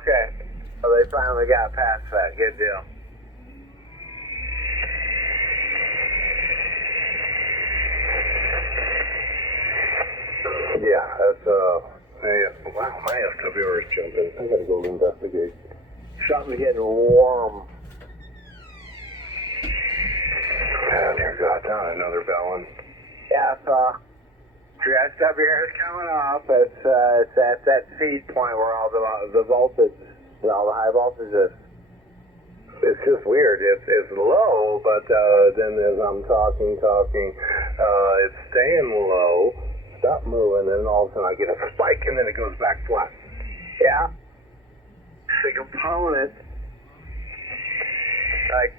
Okay. So they finally got past that. Good deal. Yeah, that's, wow, my SWR is jumping. I gotta go investigate. Something's getting warm. Oh, dear God, not another bellin'. Yeah, so your SWR is coming off. It's at that feed point where all the voltage, all the high voltage is. It's just weird. It's low, but then as I'm talking, it's staying low. Stop moving, and then all of a sudden I get a spike, and then it goes back flat. Yeah. The component, like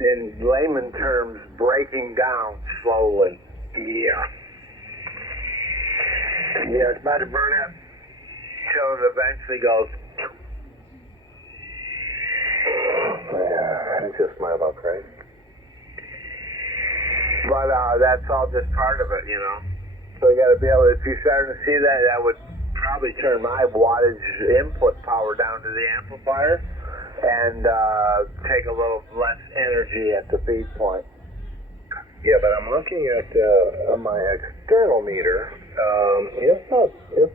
in layman terms, breaking down slowly. Yeah. Yeah, it's about to burn out till it eventually goes. Yeah, it's just my luck, right? But that's all just part of it, you know. So you got to be able to, if you're starting to see that, that would probably turn my wattage input power down to the amplifier and take a little less energy at the feed point. Yeah, but I'm looking at on my external meter. It's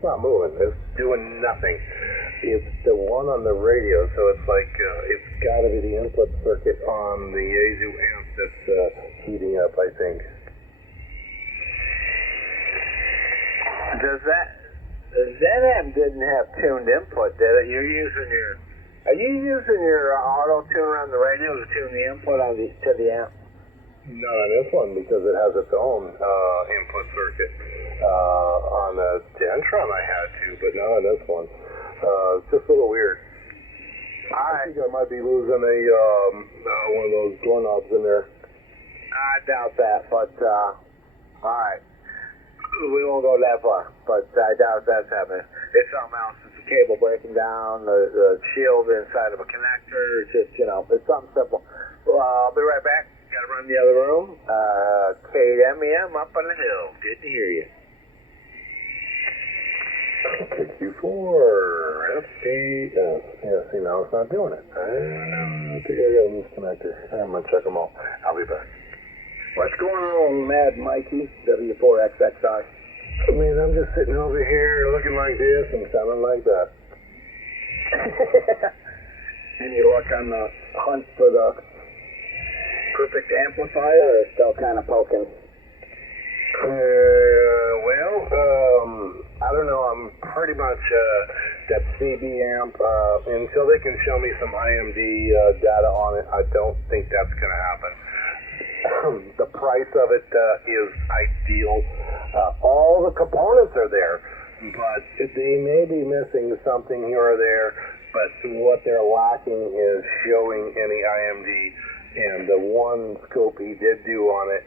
not moving. It's doing nothing. It's the one on the radio, so it's like it's got to be the input circuit on the Yaesu amp that's heating up, I think. Does that amp didn't have tuned input, did it? Are you using your auto tuner on the radio to tune the input to the amp? Not on this one because it has its own input circuit. On the Dentron I had to, but not on this one. It's just a little weird. I think I might be losing one of those doorknobs in there. I doubt that, but alright. We won't go that far, but I doubt that's happening. It's something else. It's a cable breaking down, the shield inside of a connector. It's just, it's something simple. I'll be right back. Got to run the other room. KMEM up on the hill. Good to hear you. Q4 FPS. Yeah, see, now it's not doing it. I think I got a loose connector. I'm going to check them all. I'll be back. What's going on, Mad Mikey? W4XXI. I mean, I'm just sitting over here looking like this and sounding like that. Any luck on the hunt for the perfect amplifier, or still kind of poking? I don't know. I'm pretty much that CB amp. Until they can show me some IMD data on it, I don't think that's going to happen. The price of it is ideal. All the components are there, but they may be missing something here or there. But what they're lacking is showing any IMD. And the one scope he did do on it,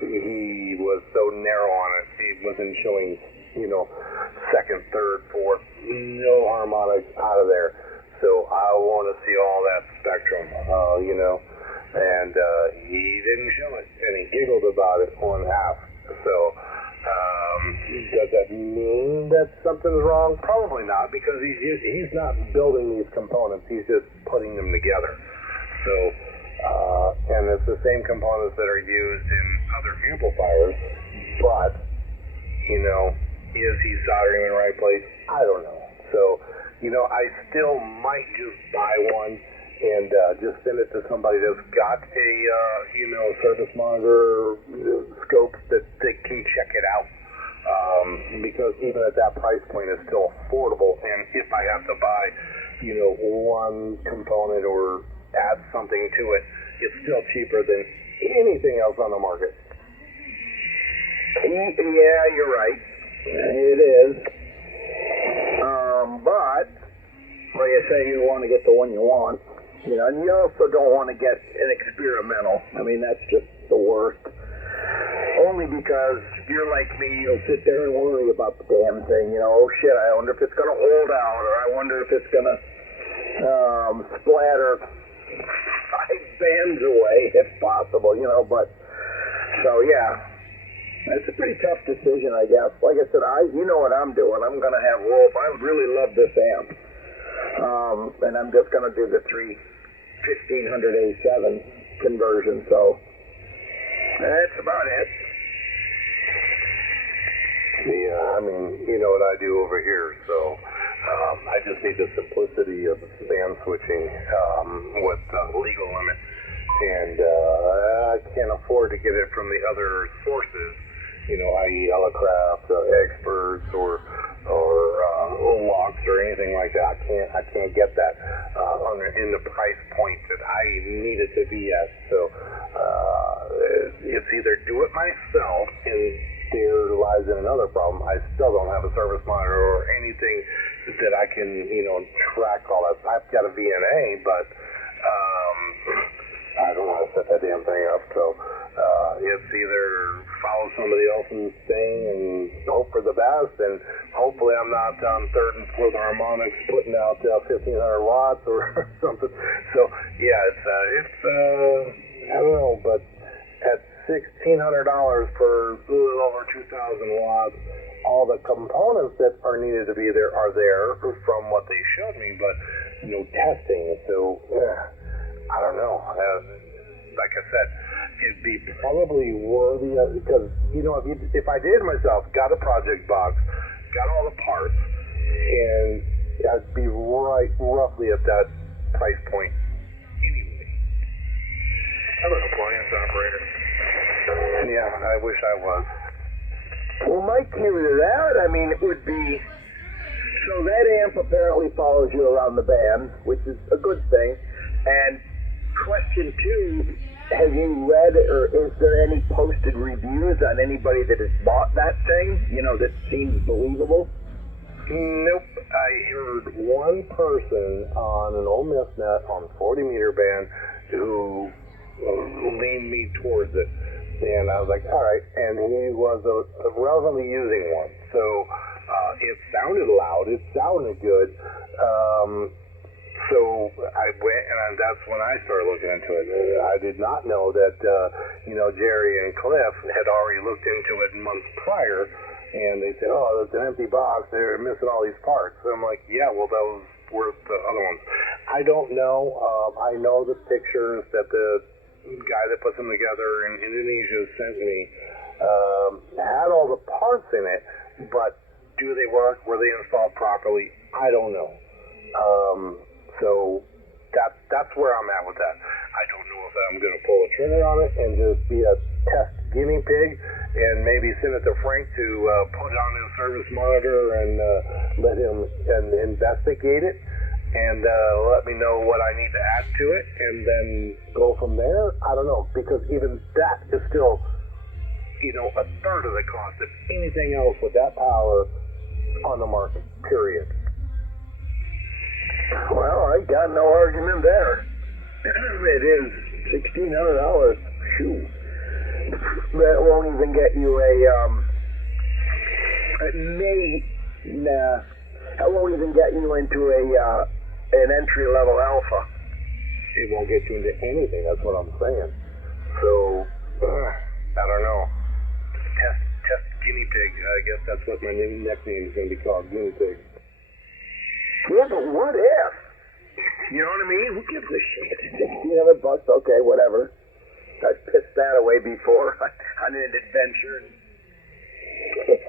he was so narrow on it. He wasn't showing, second, third, fourth, no harmonics out of there. So I want to see all that spectrum, And he didn't show it, and he giggled about it one half. So does that mean that something's wrong? Probably not, because he's not building these components. He's just putting them together. So, and it's the same components that are used in other amplifiers, but, is he soldering in the right place? I don't know. So, I still might just buy one and just send it to somebody that's got a, service monitor scope that they can check it out. Because even at that price point, it's still affordable. And if I have to buy, one component or add something to it, it's still cheaper than anything else on the market. Yeah, you're right. It is. But, like I say, you want to get the one you want. And you also don't want to get an experimental. I mean, that's just the worst. Only because you're like me, you'll sit there and worry about the damn thing. Oh shit, I wonder if it's going to hold out, or I wonder if it's going to splatter 5 bands away, if possible, but, so yeah. That's a pretty tough decision, I guess. Like I said, you know what I'm doing. I'm going to have Wolf. I really love this amp. And I'm just going to do the 1500A7 conversion. So that's about it. Yeah, I mean, you know what I do over here, so I just need the simplicity of band switching with legal limit, and I can't afford to get it from the other sources, you know, i.e. Elecraft, Experts, or Locks or anything like that. I can't get that in the price point that I need it to be at. So it's either do it myself, and there lies in another problem. I still don't have a service monitor or anything that I can, you know, track all that. I've got a VNA, but I don't know how to set that damn thing up. So it's either follow somebody else's thing and hope for the best, and hopefully I'm not on third and fourth harmonics putting out 1,500 watts or something. So yeah, it's I don't know, but at $1,600 for a little over 2,000 watts, all the components that are needed to be there are there from what they showed me, but no testing. So I don't know. Like I said, it'd be probably worthy of, because, you know, if I did it myself, got a project box, got all the parts, and I'd be right roughly at that price point anyway. Hello, appliance operator. Yeah, I wish I was. Well, my cue to that, I mean, it would be, so that amp apparently follows you around the band, which is a good thing. And question two, have you read, or is there any posted reviews on anybody that has bought that thing, you know, that seems believable? Nope. I heard one person on an old MissNet on 40-meter band who leaned me towards it. And I was like, all right. And he was relevantly using one. So it sounded loud. It sounded good. So I went, and that's when I started looking into it. I did not know that, you know, Jerry and Cliff had already looked into it months prior. And they said, oh, it's an empty box. They're missing all these parts. So I'm like, yeah, well, those were the other ones. I don't know. I know the pictures that the guy that puts them together in Indonesia sent me had all the parts in it, but do they work? Were they installed properly? I don't know. So that's where I'm at with that. I don't know if I'm going to pull a trigger on it and just be a test guinea pig and maybe send it to Frank to put it on his service monitor and let him investigate it and let me know what I need to add to it and then go from there. I don't know, because even that is still, you know, a third of the cost of anything else with that power on the market, period. Well, I got no argument there. It is $1,600. Phew. That won't even get you that won't even get you into an entry-level alpha. It won't get you into anything, that's what I'm saying. So, I don't know. Test guinea pig. I guess that's what my next name is going to be called, guinea pig. Yeah, but what if? You know what I mean? Who gives a shit? $1,600, okay, whatever. I pissed that away before on an adventure.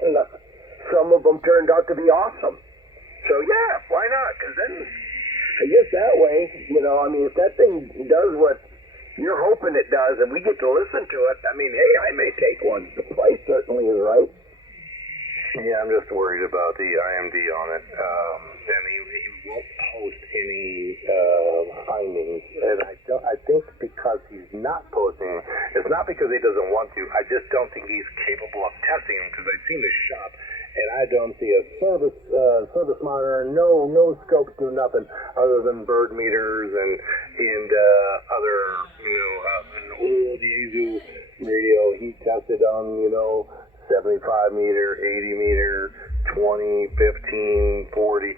And some of them turned out to be awesome. So yeah, why not? Because then, I guess that way, you know, I mean, if that thing does what you're hoping it does and we get to listen to it, I mean, hey, I may take one. The price certainly is right. Yeah, I'm just worried about the IMD on it. And he won't post any findings. And I think because he's not posting, it's not because he doesn't want to. I just don't think he's capable of testing them, because I've seen the shop, and I don't see a service monitor, no scopes, no nothing other than bird meters and other, you know, an old Yaesu radio he tested on, you know, 75 meter, 80 meter, 20, 15, 40.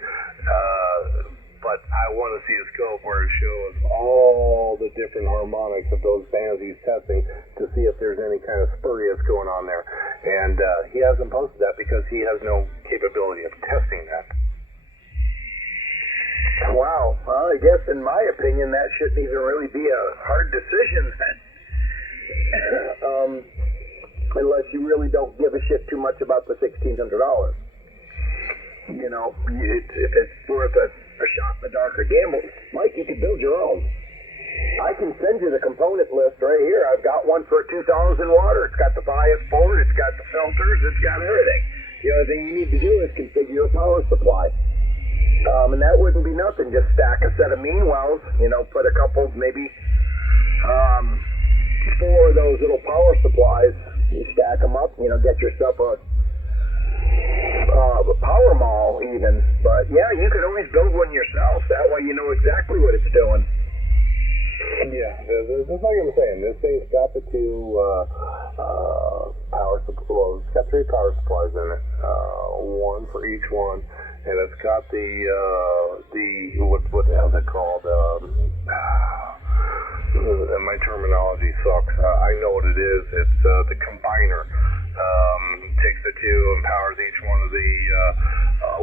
But I want to see a scope where it shows all the different harmonics of those bands he's testing to see if there's any kind of spurious going on there. And he hasn't posted that because he has no capability of testing that. Wow. Well, I guess in my opinion, that shouldn't even really be a hard decision then. Unless you really don't give a shit too much about the $1,600. You know, if it's worth a shot in the dark or gamble, Mike, you could build your own. I can send you the component list right here. I've got one for a 2,000 watt. It's got the bias board, it's got the filters, it's got everything. The only thing you need to do is configure a power supply. And that wouldn't be nothing. Just stack a set of mean wells, put a couple, maybe 4 of those little power supplies. You stack them up, get yourself a power mall even. But yeah, you could always build one yourself. That way you know exactly what it's doing. Yeah, just like I'm saying, this thing's got the 2 power supplies. Well, it's got 3 power supplies in it, 1 for each one, and it's got the what the hell is it called? My terminology sucks. I know what it is. It's the combiner. Takes the 2 and powers each one of the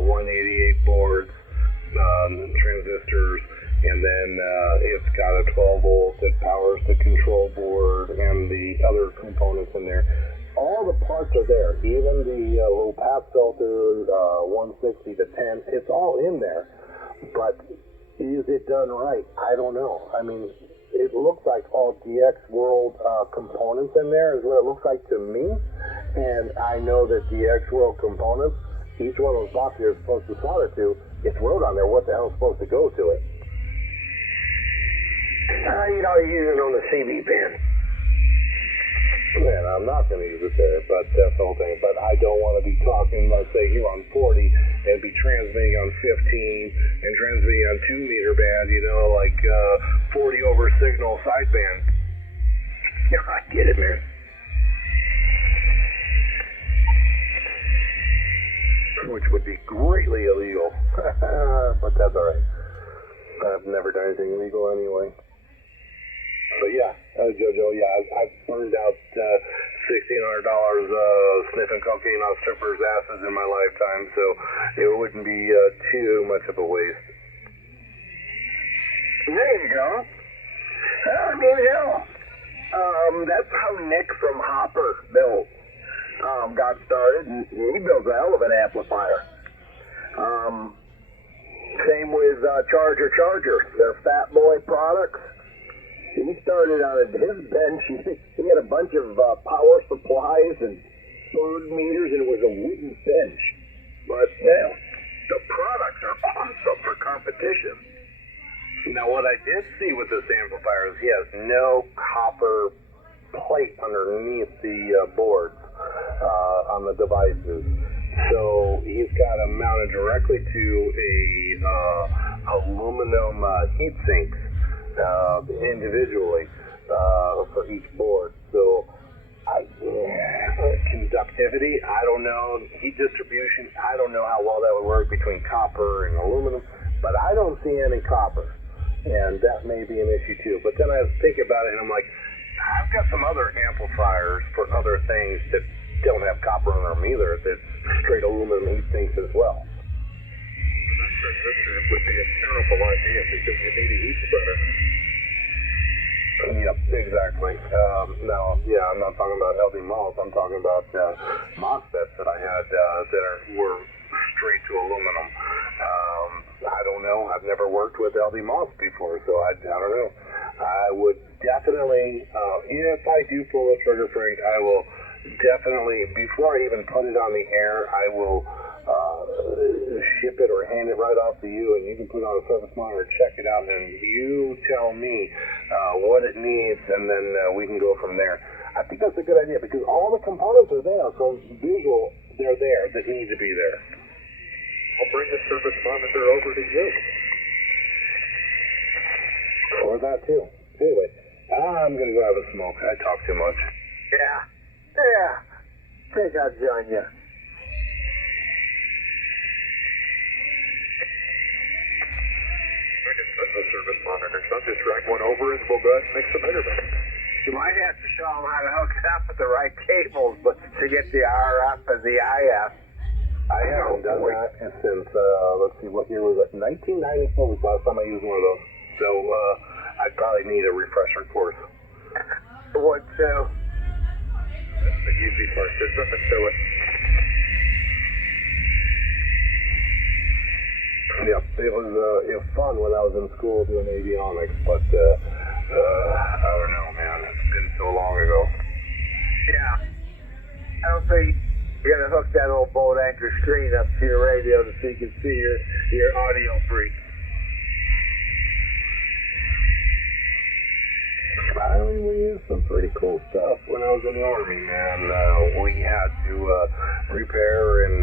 188 boards, transistors. And then it's got a 12 volt that powers the control board and the other components in there. All the parts are there, even the little path filter, 160 to 10, it's all in there. But is it done right? I don't know. I mean, it looks like all DX World components in there is what it looks like to me. And I know that DX World components, each one of those boxes you're supposed to solder to, it's wrote on there what the hell's supposed to go to it. You use it on the CV pin. Man, I'm not going to use it there, but that's the whole thing. But I don't want to be talking, let's say, here on 40 and be transmitting on 15 and transmitting on 2 meter band, like 40 over signal sideband. Yeah, I get it, man. Which would be greatly illegal. But that's all right. I've never done anything illegal anyway. But yeah, Jojo, I've burned out $1,600 sniffing cocaine on strippers' asses in my lifetime, so it wouldn't be too much of a waste. There you go. I mean, that's how Nick from Hopper built. Got started, and he builds a hell of an amplifier. Same with Charger. They're Fat Boy products. He started on his bench. He had a bunch of power supplies and food meters, and it was a wooden bench. But yeah, the products are awesome for competition. Now, what I did see with this amplifier is he has no copper plate underneath the boards on the devices. So he's got them mounted directly to a aluminum heat sinks individually for each board. So conductivity, I don't know. Heat distribution, I don't know how well that would work between copper and aluminum, but I don't see any copper, and that may be an issue too. But then I was thinking about it, and I'm like, I've got some other amplifiers for other things that don't have copper in them either. That's straight aluminum heat sinks as well. That transistor would be a terrible idea because you need a heat spreader. Yep, exactly. Now, I'm not talking about LD MOS. I'm talking about MOSFETs that I had were straight to aluminum. I don't know. I've never worked with LD MOS before, so I don't know. I would definitely, if I do pull the trigger, Frank, I will definitely, before I even put it on the air, I will ship it or hand it right off to you, and you can put it on a surface monitor, check it out, and you tell me what it needs, and then we can go from there. I think that's a good idea because all the components are there, so visual, they're there that need to be there. I'll bring the surface monitor over to you. Or that too. Anyway, I'm going to go have a smoke. I talk too much. Yeah. Think I'll join you. I can set the service monitor, so I'll just drag one over and we'll go ahead and make some internet. You might have to show them how to hook it up with the right cables, but to get the RF and the IF. I haven't done that since, let's see, what year was it? 1994 was the last time I used one of those. So, I probably need a refresher course. What, too? That's the easy part. There's nothing to it. Yep, it was fun when I was in school doing avionics, but, I don't know, man. It's been so long ago. Yeah. I don't think you're going to hook that old boat anchor screen up to your radio so you can see your audio freak. I mean, we used some pretty cool stuff when I was in the Army, man. We had to repair and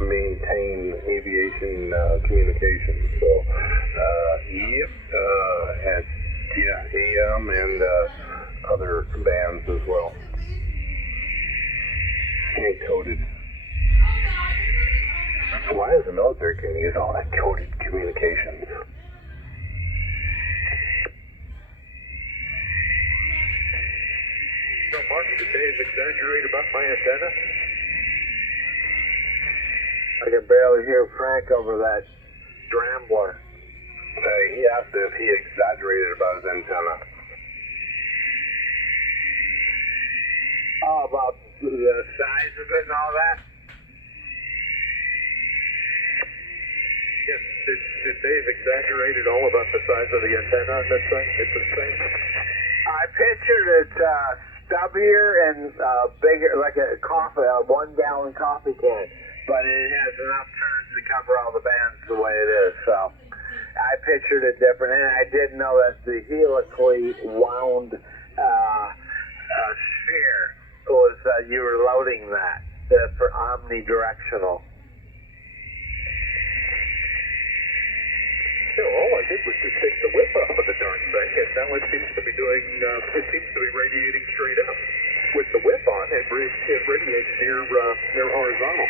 maintain aviation communications. So, yep, had AM and other bands as well. And coded. Why is the military going to use all that coded communications? So, Mark, did Dave exaggerate about my antenna? I can barely hear Frank over that Drambler. He asked if he exaggerated about his antenna. Oh, about the size of it and all that? Yes. Did Dave exaggerate at all about the size of the antenna on this thing? It's insane. I pictured it stubbier and bigger, like a 1-gallon coffee can, but it has enough turns to cover all the bands the way it is. So I pictured it different, and I did know that the helically wound sphere was you were loading that for omnidirectional. No, all I did was just take the whip off of the darn thing, and now it seems to be doing, it seems to be radiating straight up. With the whip on, it radiates near horizontal.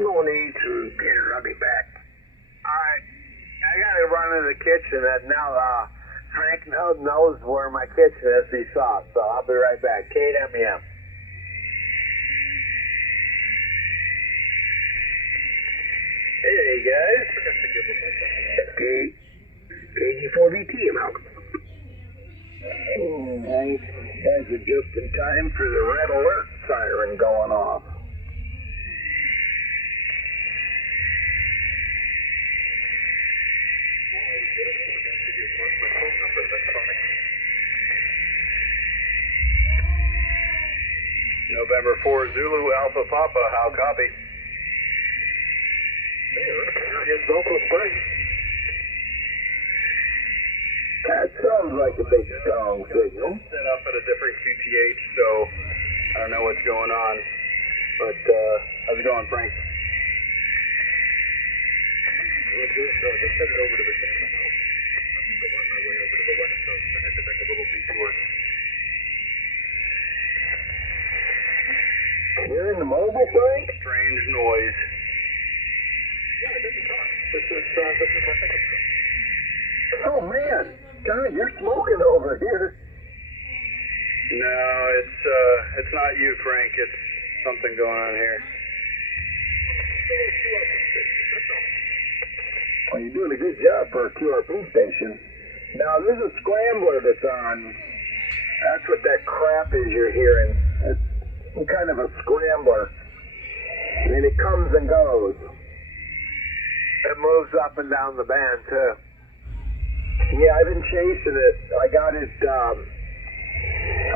No need to get her. I'll be back. Alright, I gotta run in the kitchen, and now Frank knows where my kitchen is, he saw it, so I'll be right back. KMEM. Hey guys. KG4VT, I'm out. Thanks. Guys are just in time for the red alert siren going off. November 4 Zulu Alpha Papa, how copy? Here's Vocal Spring. That sounds like a big strong signal. Set up at a different QTH, so I don't know what's going on. But how's it going, Frank? No, just send it over to the Santa House. I'm still on my way over to the West Coast. I had to make a little detour. You're in the mobile, Frank? Strange noise. Yeah, it doesn't talk. This is my pickup truck. Oh man, God, you're smoking over here. No, it's not you, Frank. It's something going on here. Well, you're doing a good job for a QRP station. Now, there's a scrambler that's on. That's what that crap is you're hearing. It's some kind of a scrambler. I mean, it comes and goes. It moves up and down the band, too. Yeah, I've been chasing it. I got it,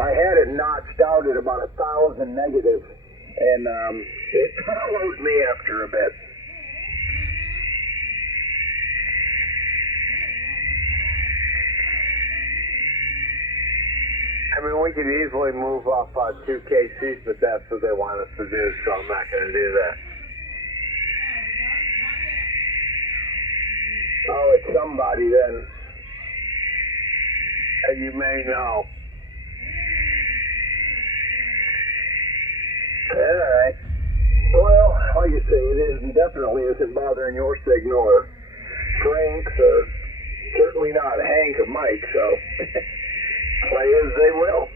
I had it notched out at about 1,000 negative, and it followed me after a bit. I mean, we could easily move off 2 kHz, but that's what they want us to do, so I'm not going to do that. Oh, it's somebody then. And you may know. Alright. Well, like you say, it definitely isn't bothering your signal or Frank's or certainly not Hank or Mike, so play as they will.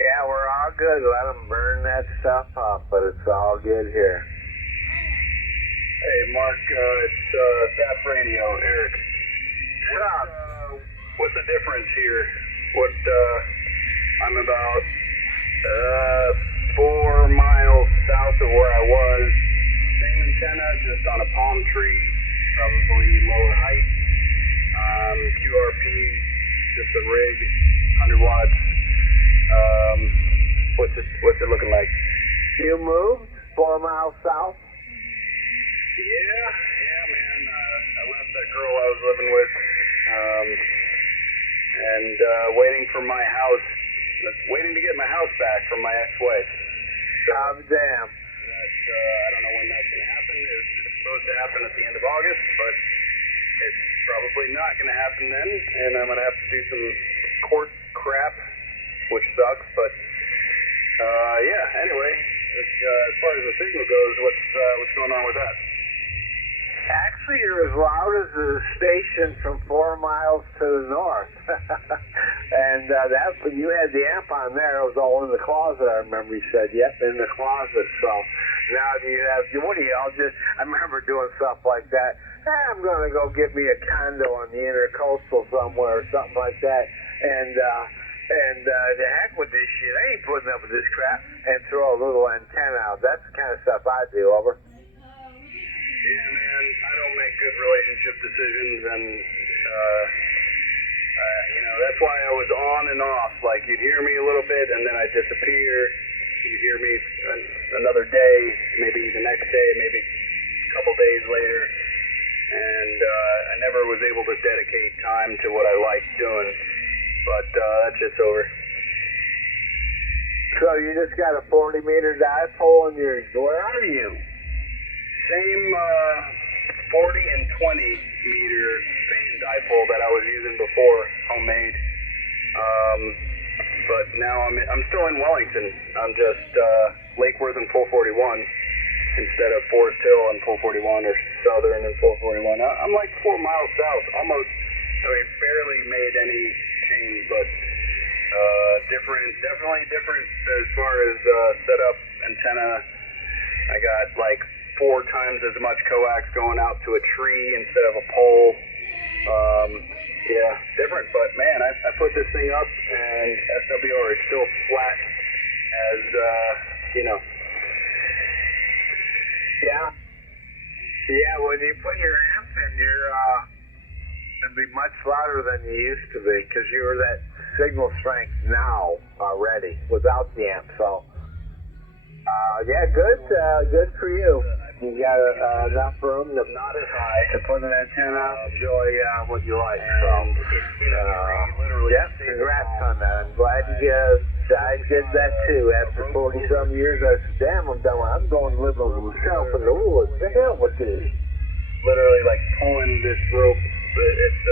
Yeah, we're all good. Let them burn that stuff up, but it's all good here. Hey, Mark, it's Zap Radio, Eric. What's the difference here? I'm about 4 miles south of where I was. Same antenna, just on a palm tree, probably lower height. QRP, just a rig, 100 watts. What's it looking like? You moved 4 miles south? Yeah, man. I left that girl I was living with, and waiting to get my house back from my ex-wife. Damn. I don't know when that's going to happen. It's supposed to happen at the end of August, but it's probably not going to happen then, and I'm going to have to do some court crap, which sucks, but yeah, anyway, as far as the signal goes, what's going on with that? Actually, you're as loud as the station from 4 miles to the north. And that's when you had the amp on there. It was all in the closet, I remember you said. Yep, in the closet. So now I remember doing stuff like that. I'm going to go get me a condo on the intercoastal somewhere or something like that. And the heck with this shit. I ain't putting up with this crap. And throw a little antenna out. That's the kind of stuff I do, over. Yeah, man, I don't make good relationship decisions, and, that's why I was on and off. Like, you'd hear me a little bit, and then I'd disappear. You'd hear me another day, maybe the next day, maybe a couple days later, and I never was able to dedicate time to what I liked doing, but that's just over. So you just got a 40-meter dipole, and where are you? Same 40 and 20 meter fan dipole that I was using before, homemade. But now I'm still in Wellington. I'm just Lake Worth and full 41 instead of Forest Hill and full 41 or Southern and full 41. I'm like 4 miles south, almost. I mean, barely made any change, but definitely different as far as setup, antenna. I got like 4 times as much coax going out to a tree instead of a pole. Yeah, different, but man, I put this thing up and SWR is still flat as, Yeah, when you put your amp in, it'd be much louder than you used to be, because you were that signal strength now already without the amp, so. Yeah, good for you. You got enough room to not as high to put an antenna out, enjoy what you like. So, congrats on that. I'm glad I did that too. After 40-some years, I said, damn, I'm going to live with myself in the woods. The hell with this. Literally like pulling this rope, it's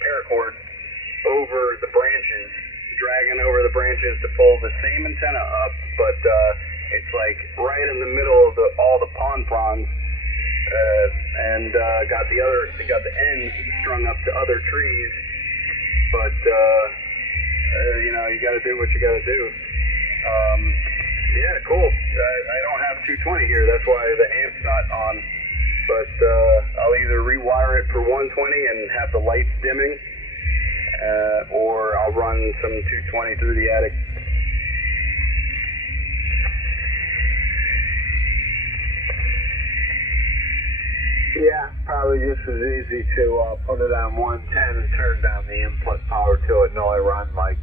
paracord over the branches, dragging over the branches to pull the same antenna up, but it's like right in the middle of all the pon-pons, and got the ends strung up to other trees, but you got to do what you got to do. Yeah, cool. I don't have 220 here, that's why the amp's not on, but I'll either rewire it for 120 and have the lights dimming, or I'll run some 220 through the attic. Yeah, probably just as easy to put it on 110 and turn down the input power to it and only run like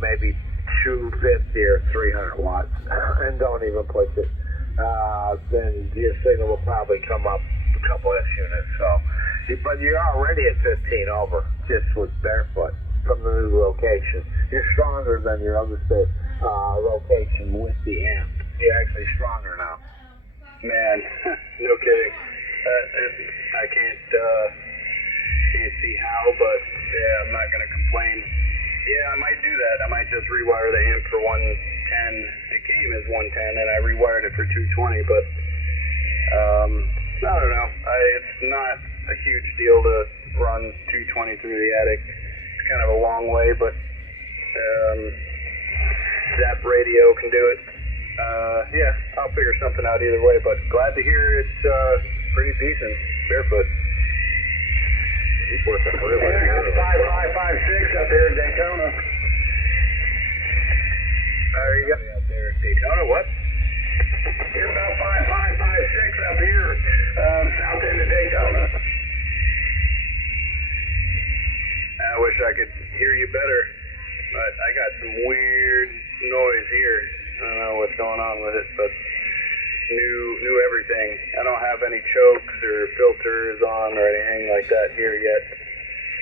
maybe 250 or 300 watts and don't even push it. Then your signal will probably come up a couple S units. So, but you're already at 15 over just with barefoot from the new location. You're stronger than your other location with the amp. You're actually stronger now. Man, no kidding. I can't see how, but yeah, I'm not gonna complain. Yeah, I might do that. I might just rewire the amp for 110. It came as 110, and I rewired it for 220. But I don't know. It's not a huge deal to run 220 through the attic. It's kind of a long way, but Zap radio can do it. Yeah, I'll figure something out either way, but glad to hear it's pretty decent barefoot. He's working really good. 5556 up here in Daytona. There you go. Out there in Daytona, what? You're about 5556 up here, south end of Daytona. I wish I could hear you better, but I got some weird noise here. I don't know what's going on with it, but new everything. I don't have any chokes or filters on or anything like that here yet,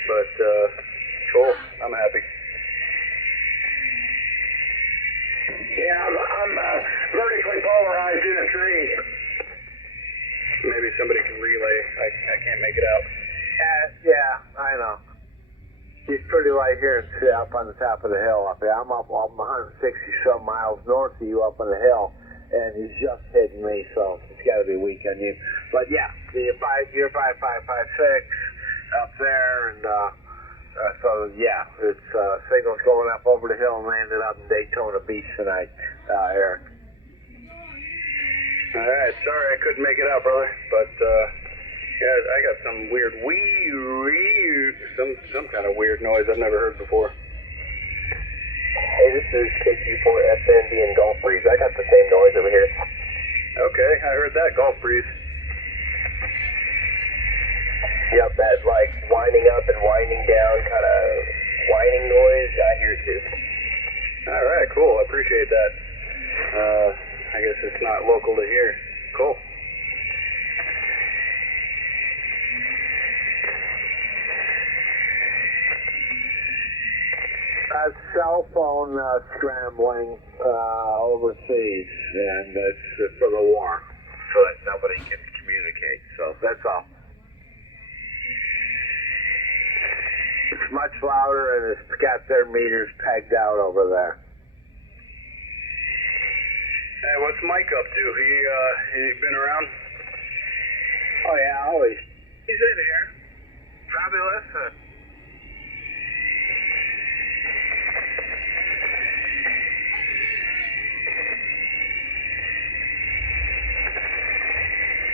but cool. I'm happy. Yeah, I'm vertically polarized in a tree. Maybe somebody can relay. I can't make it out. Yeah, I know. He's pretty right here up on the top of the hill up here. I'm up 160 some miles north of you up on the hill, and he's just hitting me, so it's got to be weak on you. But yeah, you're 5556 up there, and so yeah, it's signals going up over the hill and landed up in Daytona Beach tonight, Eric. All right, sorry I couldn't make it out, brother, but yeah, I got some weird some kind of weird noise I've never heard before. Hey, this is KQ4SND and Gulf Breeze. I got the same noise over here. Okay, I heard that, Gulf Breeze. Yep, that like winding up and winding down kind of whining noise. I hear it too. All right, cool. I appreciate that. I guess it's not local to here. Cool. Cell phone scrambling overseas, and it's for the war, so that nobody can communicate. So that's all. It's much louder, and it's got their meters pegged out over there. Hey, what's Mike up to? He been around? Oh yeah, always. He's in here. Probably listening.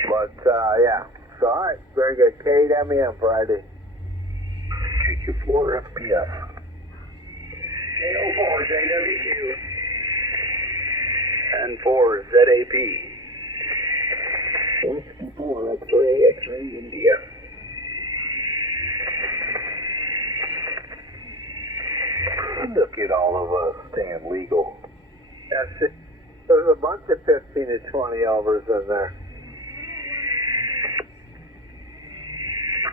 But, yeah. So, all right. Very good. KWM Friday. KQ4 FPS. KO4 JWQ. And 4 ZAP. 164 X-ray India. Look at all of us staying legal. That's it. There's a bunch of 15 to 20 overs in there.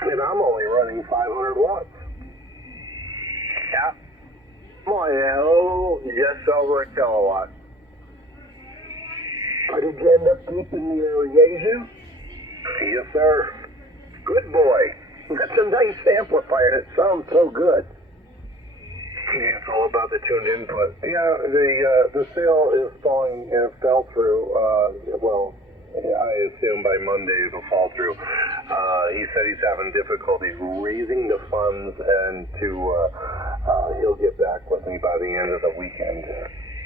And I'm only running 500 watts. Yeah. Oh, yeah. Just over a kilowatt. Did you end up keeping your Yaesu? Yes, sir. Good boy. That's a nice amplifier, and it sounds so good. Yeah, it's all about the tuned input. Yeah, the sale is falling, fell through, well, I assume by Monday it'll fall through. He said he's having difficulty raising the funds, and he'll get back with me by the end of the weekend.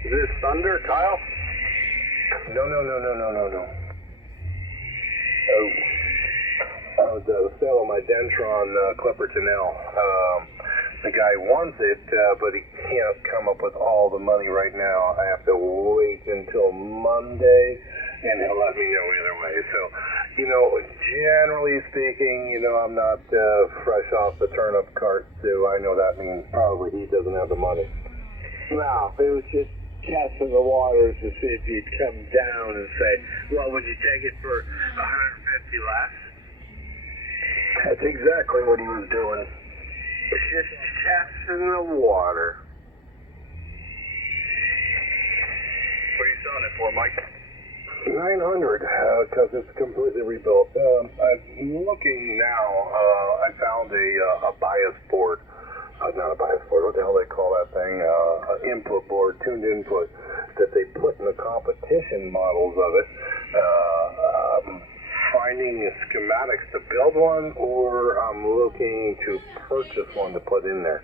Is this Thunder, Kyle? No. The sale of my Dentron Clipperton L. The guy wants it, but he can't come up with all the money right now. I have to wait until Monday, and he'll let me know either way. So, generally speaking, I'm not fresh off the turnip cart, so I know that means probably he doesn't have the money. No, it was just testing the waters to see if you'd come down and say, well, would you take it for 150 less? That's exactly what he was doing. It's just testing the water. What are you selling it for, Mike? 900, because it's completely rebuilt. I'm looking now. I found a bias board. Not a bias board. What the hell they call that thing? An input board, tuned input, that they put in the competition models of it. finding schematics to build one, or I'm looking to purchase one to put in there.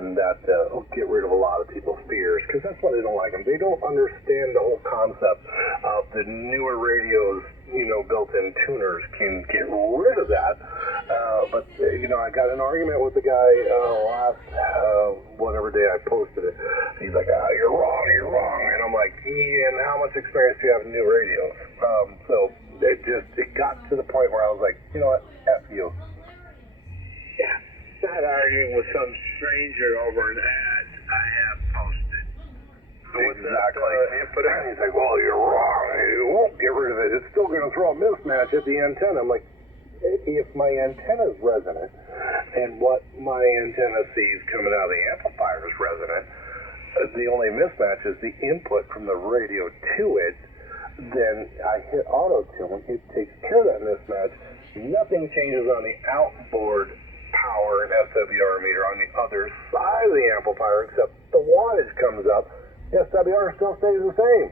And that will get rid of a lot of people's fears, because that's why they don't like them. They don't understand the whole concept of the newer radios, built-in tuners can get rid of that. But I got an argument with the guy last, whatever day I posted it. He's like, you're wrong. And I'm like, and how much experience do you have in new radios? So it got to the point where I was like, you know what, F you. Yeah, not arguing with some stranger over an ad I have posted. Exactly. He's like, well, you're wrong. You won't get rid of it. It's still going to throw a mismatch at the antenna. I'm like, if my antenna is resonant and what my antenna sees coming out of the amplifier is resonant, the only mismatch is the input from the radio to it, then I hit auto-tune. It takes care of that mismatch. Nothing changes on the outboard power and SWR meter on the other side of the amplifier except the wattage comes up. SWR still stays the same.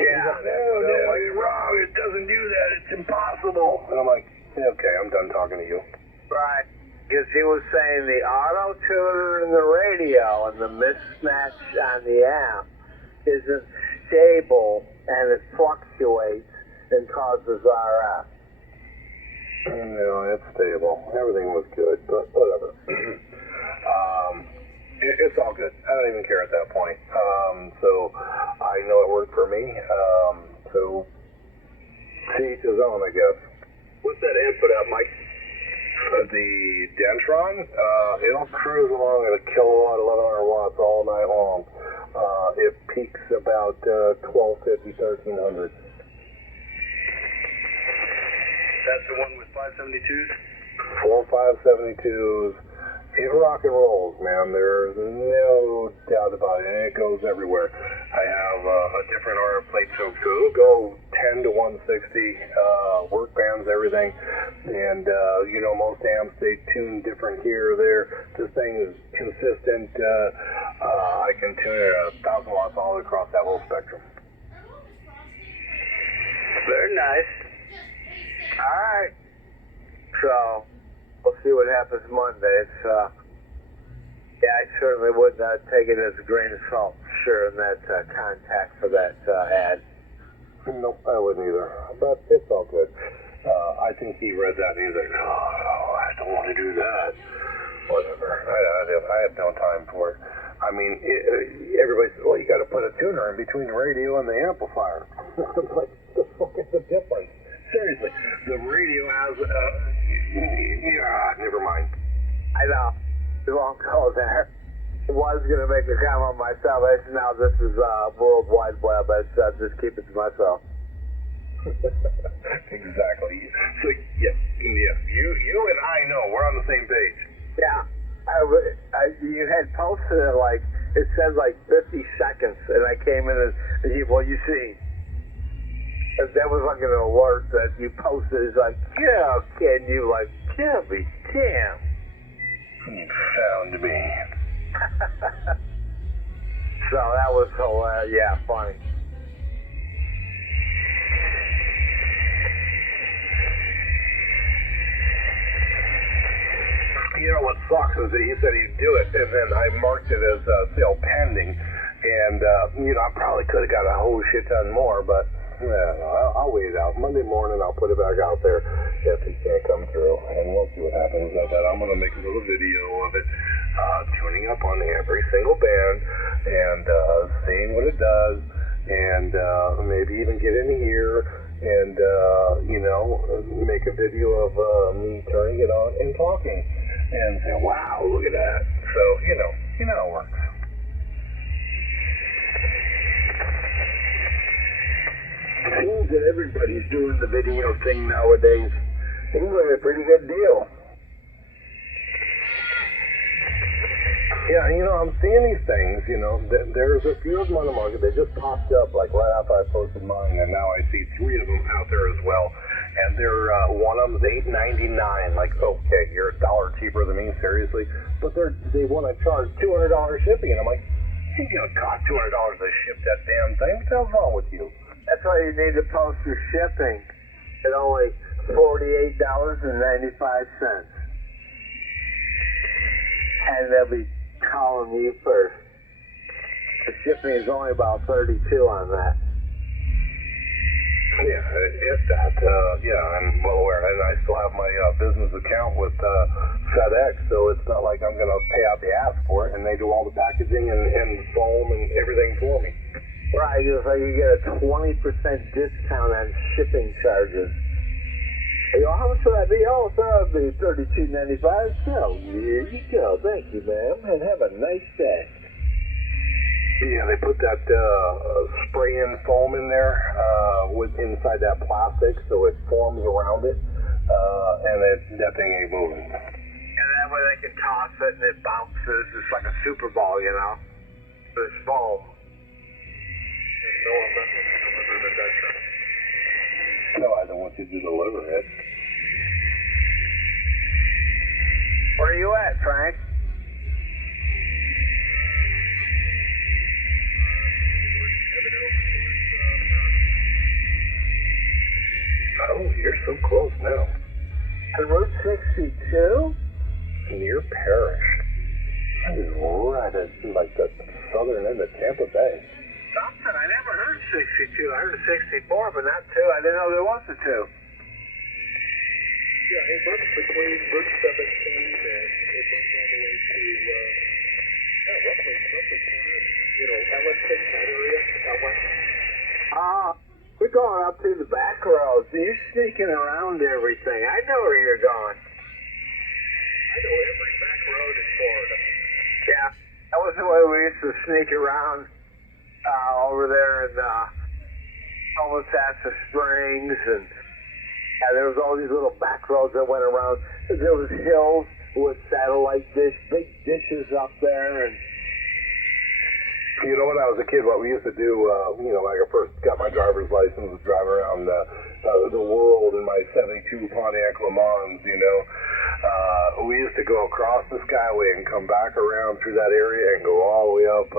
Yeah. No, you're wrong. It doesn't do that. It's impossible. And I'm like, okay, I'm done talking to you. Right. Because he was saying the auto tuner in the radio and the mismatch on the amp isn't stable and it fluctuates and causes RF. No, it's stable. Everything was good, but whatever. It's all good. I don't even care at that point. So I know it worked for me. So to each his own, I guess. What's that input out, Mike? The Dentron, it'll cruise along at a kilowatt, 1100 watts all night long. It peaks about 1250, 1300. That's the one with 572s? 4 572s. It rock and rolls, man. There's no doubt about it. And it goes everywhere. I have a different RF plate choke, so it'll go 10 to 160, work bands, everything. And, most amps, they tune different here or there. This thing is consistent. I can tune it 1,000 watts all across that whole spectrum. Very nice. All right. So, we'll see what happens Monday. I certainly would take it as a grain of salt, sure, in that contact for that ad. Nope, I wouldn't either. But it's all good. I think he read that and he's like, oh, I don't want to do that. Whatever. I have no time for it. I mean, everybody says, well, you got to put a tuner in between the radio and the amplifier. I'm like, the fuck is the difference? Seriously, the radio has never mind. I know. We won't go there. I was going to make a comment myself. Now this is World Wide Web. I just keep it to myself. Exactly. So, yeah, you and I know we're on the same page. Yeah. You had posted it it says 50 seconds, and I came in and you see. And that was an alert that you posted. It's like, yeah, can you can't be damn. You found me. So that was hilarious. Funny. You know what sucks is that he said he'd do it, and then I marked it as sale pending, and I probably could have got a whole shit ton more, but I'll wait it out. Monday morning I'll put it back out there if he can't come through, and we'll see what happens. I'm going to make a little video of it, tuning up on every single band, and seeing what it does, and maybe even get in here and make a video of me turning it on and talking, and say, wow, look at that. So you know how it works. It seems that everybody's doing the video thing nowadays. Seems like a pretty good deal. Yeah, I'm seeing these things, there's a few of them on the market that just popped up right after I posted mine, and now I see 3 of them out there as well, and they're, one of them's $8.99, okay, you're $1 cheaper than me, seriously, but they want to charge $200 shipping, and I'm like, it's going to cost $200 to ship that damn thing, what the hell's wrong with you? That's why you need to post your shipping at only $48.95. And they'll be calling you first. The shipping is only about $32 on that. Yeah, if that, I'm well aware. And I still have my business account with FedEx, so it's not like I'm going to pay out the ass for it, and they do all the packaging and foam and everything for me. Right, it's like you get a 20% discount on shipping charges. Hey, how much would that be? Oh, so that would be $32.95. So, here you go. Thank you, ma'am, and have a nice day. Yeah, they put that spray-in foam in there inside that plastic, so it forms around it, and that thing ain't moving. And that way they can toss it and it bounces. It's like a Super Bowl, you know? This foam. No, I'm not going to deliver the Dutcher. No, I don't want you to deliver it. Where are you at, Frank? Oh, you're so close now. On Route 62? Near Parish. That is right at like the southern end of Tampa Bay. Something. I never heard 62. I heard 64, but not 2. I didn't know there was a 2. Yeah, it runs between Route 17 and it runs all the way to, roughly 5, Ellis, that area, out west. We're going up through the back roads. You're sneaking around everything. I know where you're going. I know every back road in Florida. Yeah, that was the way we used to sneak around over there in Almasassa Springs, and there was all these little back roads that went around. There was hills with satellite big dishes up there, and you know, when I was a kid, what we used to do, when I first got my driver's license, was drive around the world in my 72 Pontiac Le Mans, we used to go across the Skyway and come back around through that area and go all the way up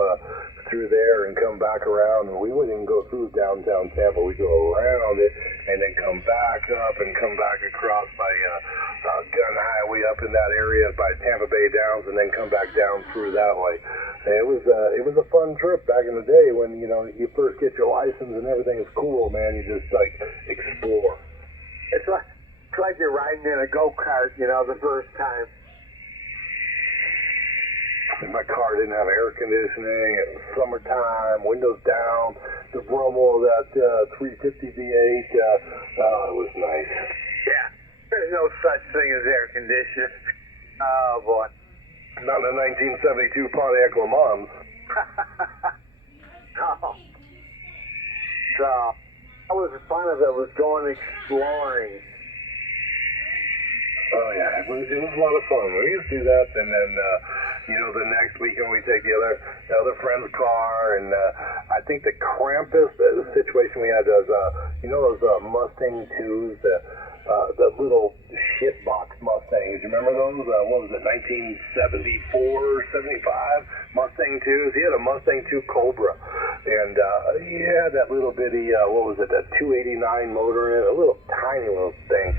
through there and come back around. And we wouldn't even go through downtown Tampa. We'd go around it and then come back up and come back across by Gun Highway up in that area by Tampa Bay Downs and then come back down through that way. It was a fun trip back in the day when, you first get your license and everything is cool, man. You just, explore. it's like you're riding in a go-kart, the first time. And my car didn't have air conditioning. It was summertime, windows down, the rumble of that 350 V8. It was nice. Yeah, there's no such thing as air conditioning. Oh, boy. Not in the 1972 Pontiac Le Mans. No. So, that was fun of it, was going exploring. Oh, yeah, it was a lot of fun. We used to do that, and then, the next weekend we take the other friend's car, and I think the crampest situation we had was, those Mustang 2s, the little shitbox Mustangs. You remember those? What was it, 1974 or 75 Mustang 2s? He had a Mustang 2 Cobra, and he had that little bitty, that 289 motor in it, a little tiny little thing.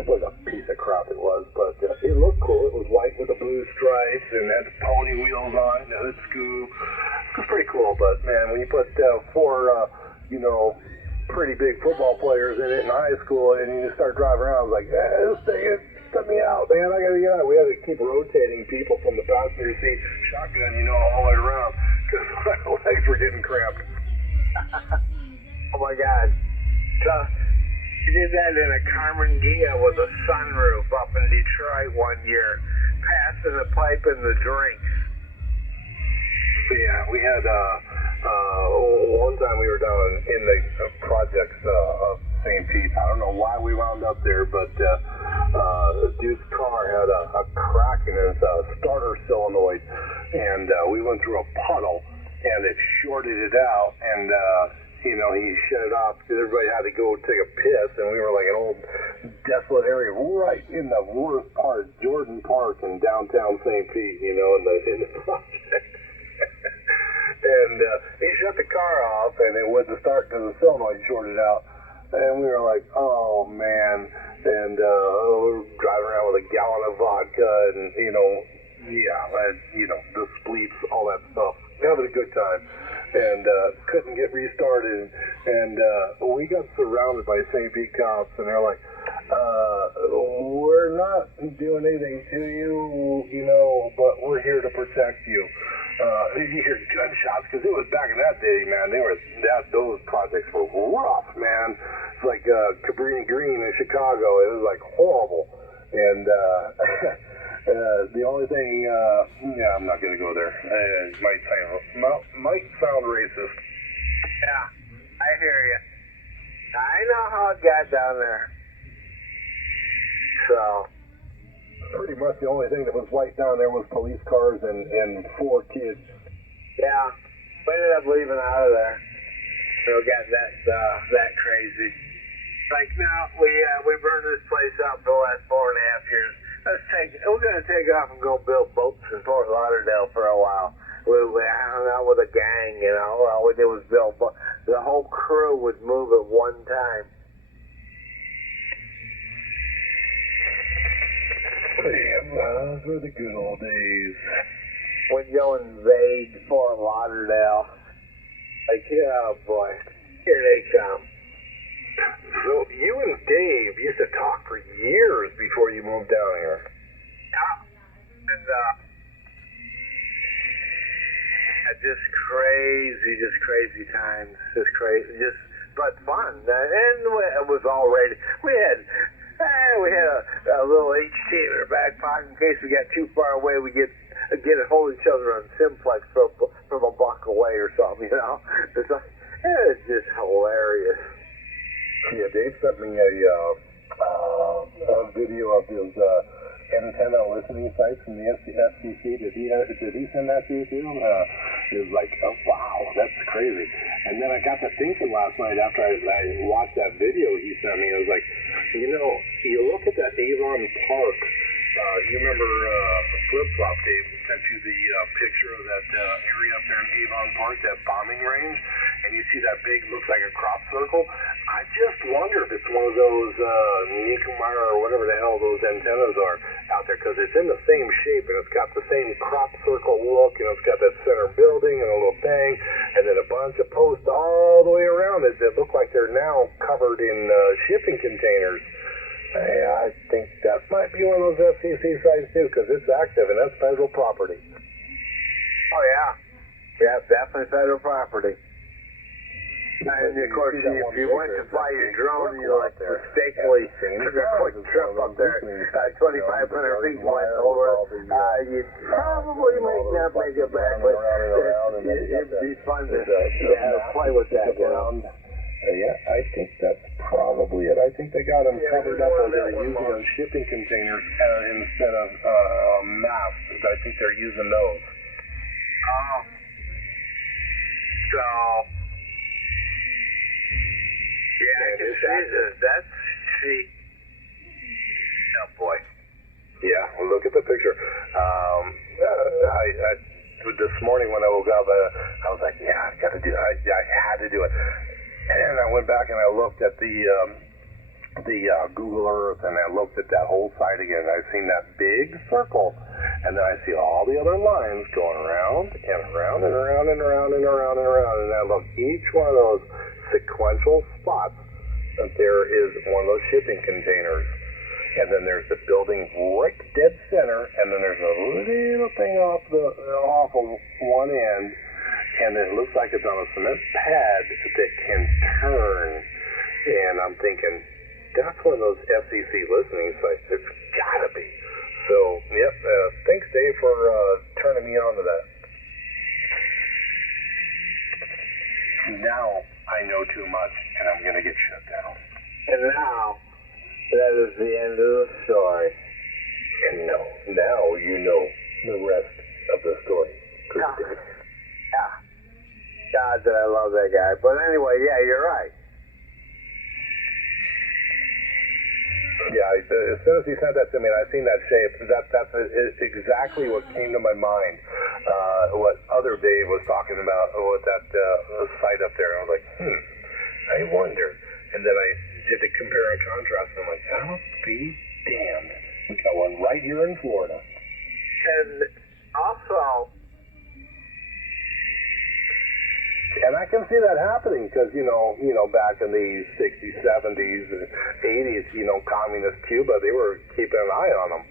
It was a piece of crap it was, but it looked cool. It was white with the blue stripes and had pony wheels on it, and a hood scoop. It was pretty cool, but man, when you put four, pretty big football players in it in high school, and you just start driving around, I was like, this thing is let me out, man. I gotta get out. We had to keep rotating people from the passenger seat, shotgun, all the way around, because my legs were getting cramped. Oh my God. So, she did that in a Carmen Ghia with a sunroof up in Detroit one year, passing the pipe and the drinks. Yeah, we had, one time we were down in the projects of St. Pete. I don't know why we wound up there, but the dude's car had a crack in his starter solenoid, and we went through a puddle, and it shorted it out, and he shut it off because everybody had to go take a piss, and we were like an old desolate area right in the worst part, Jordan Park in downtown St. Pete, in the project. And he shut the car off, and it wouldn't start because the solenoid shorted out. And we were like, oh, man. And we were driving around with a gallon of vodka and, the spleets, all that stuff. Having a good time. And couldn't get restarted. And we got surrounded by St. Pete cops, and they're like, we're not doing anything to you, but we're here to protect you. You hear gunshots, because it was back in that day, man. Those projects were rough, man. It's like Cabrini Green in Chicago. It was like horrible. And the only thing, I'm not gonna go there. It might sound racist. Yeah, I hear you. I know how it got down there. So. Pretty much the only thing that was white down there was police cars and 4 kids. Yeah, we ended up leaving out of there. So it got that crazy. Like now, we burned this place up for the last 4.5 years. We're gonna take off and go build boats in Fort Lauderdale for a while. We hung out with a gang, all we did was build boats. The whole crew would move at one time. Those were the good old days. We'd go invade Fort Lauderdale. Like, oh boy, here they come. So you and Dave used to talk for years before you moved down here. Yeah, and just crazy times, but fun, and it was all ready. We had a little HT in our back pocket in case we got too far away. We get a hold of each other on Simplex from a block away or something. It's like, it's just hilarious. Yeah, Dave sent me a video of his antenna listening sites from the FCC. Did he send that to you too? It was like, oh wow, that's crazy. And then I got to thinking last night after I watched that video he sent me. I was like, you look at that Avon Park. You remember Flip Flop Dave sent you the picture of that area up there in Avon Park, that bombing range, and you see that big, looks like a crop circle. I just wonder if it's one of those Niedermeyer or whatever the hell those antennas are out there, because it's in the same shape and it's got the same crop circle look, and it's got that center building and a little thing, and then a bunch of posts all the way around it that look like they're now covered in shipping containers. I think that might be one of those FCC sites too, because it's active and that's federal property. Oh yeah, definitely federal property. And of course, if you went to fly your drone, you mistakenly took a quick trip up there, 2,500 feet went over, you'd probably not make it back, but it'd be fun to play with that, Yeah, I think that's probably it. I think they got them covered up where they're using those shipping containers instead of masks. I think they're using those. Oh. So, yeah, I can see that. Oh boy. Yeah, well, look at the picture. This morning when I woke up, I was like, yeah, I got to do it. I had to do it. And I went back and I looked at the Google Earth, and I looked at that whole site again. I've seen that big circle, and then I see all the other lines going around and around and around and around and around and around. And I look each one of those sequential spots that there is one of those shipping containers, and then there's the building right dead center, and then there's a little thing off of one end. And it looks like it's on a cement pad that can turn. And I'm thinking, that's one of those FCC listening sites. It's gotta be. So, yep, thanks, Dave, for turning me on to that. Now I know too much, and I'm gonna get shut down. And now, that is the end of the story. And now you know the rest of the story. Yeah. God, that I love that guy. But anyway, yeah, you're right. Yeah, I as soon as he sent that to me and I seen that shape, that's exactly what came to my mind. What other Dave was talking about with that site up there. And I was like, I wonder. And then I did the compare and contrast, and I'm like, I'll be damned. We got one right here in Florida. And also, and I can see that happening because, you know, back in the 60s, 70s, 80s, communist Cuba, they were keeping an eye on them.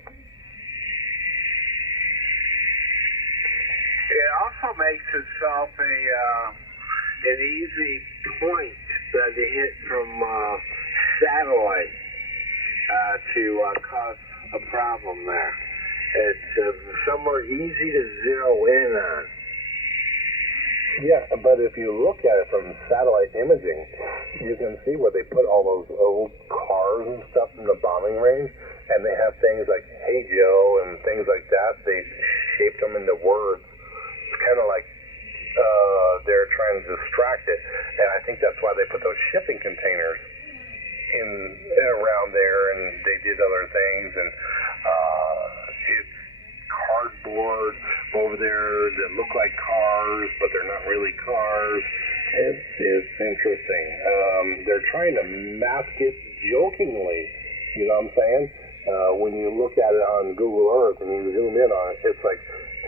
it also makes itself an easy point that you hit from satellite to cause a problem there. It's somewhere easy to zero in on. Yeah, but if you look at it from satellite imaging, you can see where they put all those old cars and stuff in the bombing range, and they have things like "Hey Joe" and things like that. They shaped them into words. It's kind of like they're trying to distract it, and I think that's why they put those shipping containers in around there, and they did other things, and it's cardboard over there that look like cars, but they're not really cars. It's interesting. They're trying to mask it jokingly, you know what I'm saying? When you look at it on Google Earth and you zoom in on it, it's like,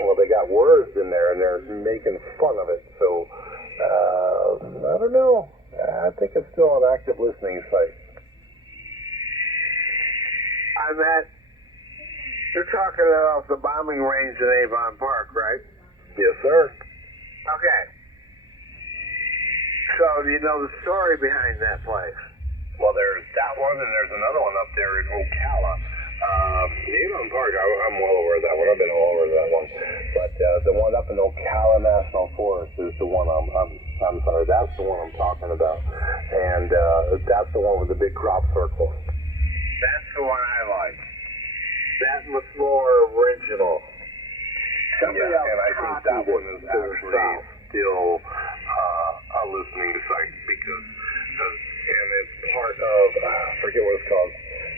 well, they got words in there and they're making fun of it. So, I don't know. I think it's still an active listening site. I'm at, you're talking about the bombing range in Avon Park, right? Yes, sir. Okay. So, do you know the story behind that place? Well, there's that one, and there's another one up there in Ocala. Avon Park, I'm well aware of that one. I've been all over that one. But the one up in Ocala National Forest is the one I'm sorry, that's the one I'm talking about. And that's the one with the big crop circle. That's the one I like. That was more original. Somebody else and I think that one is actually still a listening site because, and it's part of, I forget what it's called.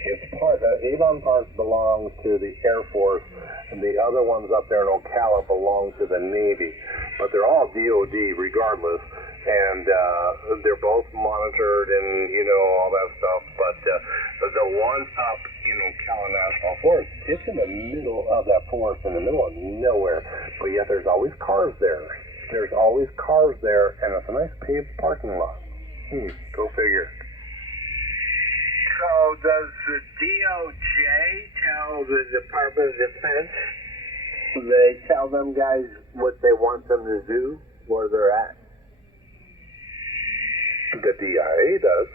It's part, Avon Park belongs to the Air Force, and the other ones up there in Ocala belong to the Navy. But they're all DOD regardless, and they're both monitored and, all that stuff. But the one up in Ocala National Forest, it's in the middle of that forest, in the middle of nowhere. But yet there's always cars there. There's always cars there, and it's a nice paved parking lot. Go figure. So does the DOJ tell the Department of Defense? They tell them guys what they want them to do, where they're at? The DIA does.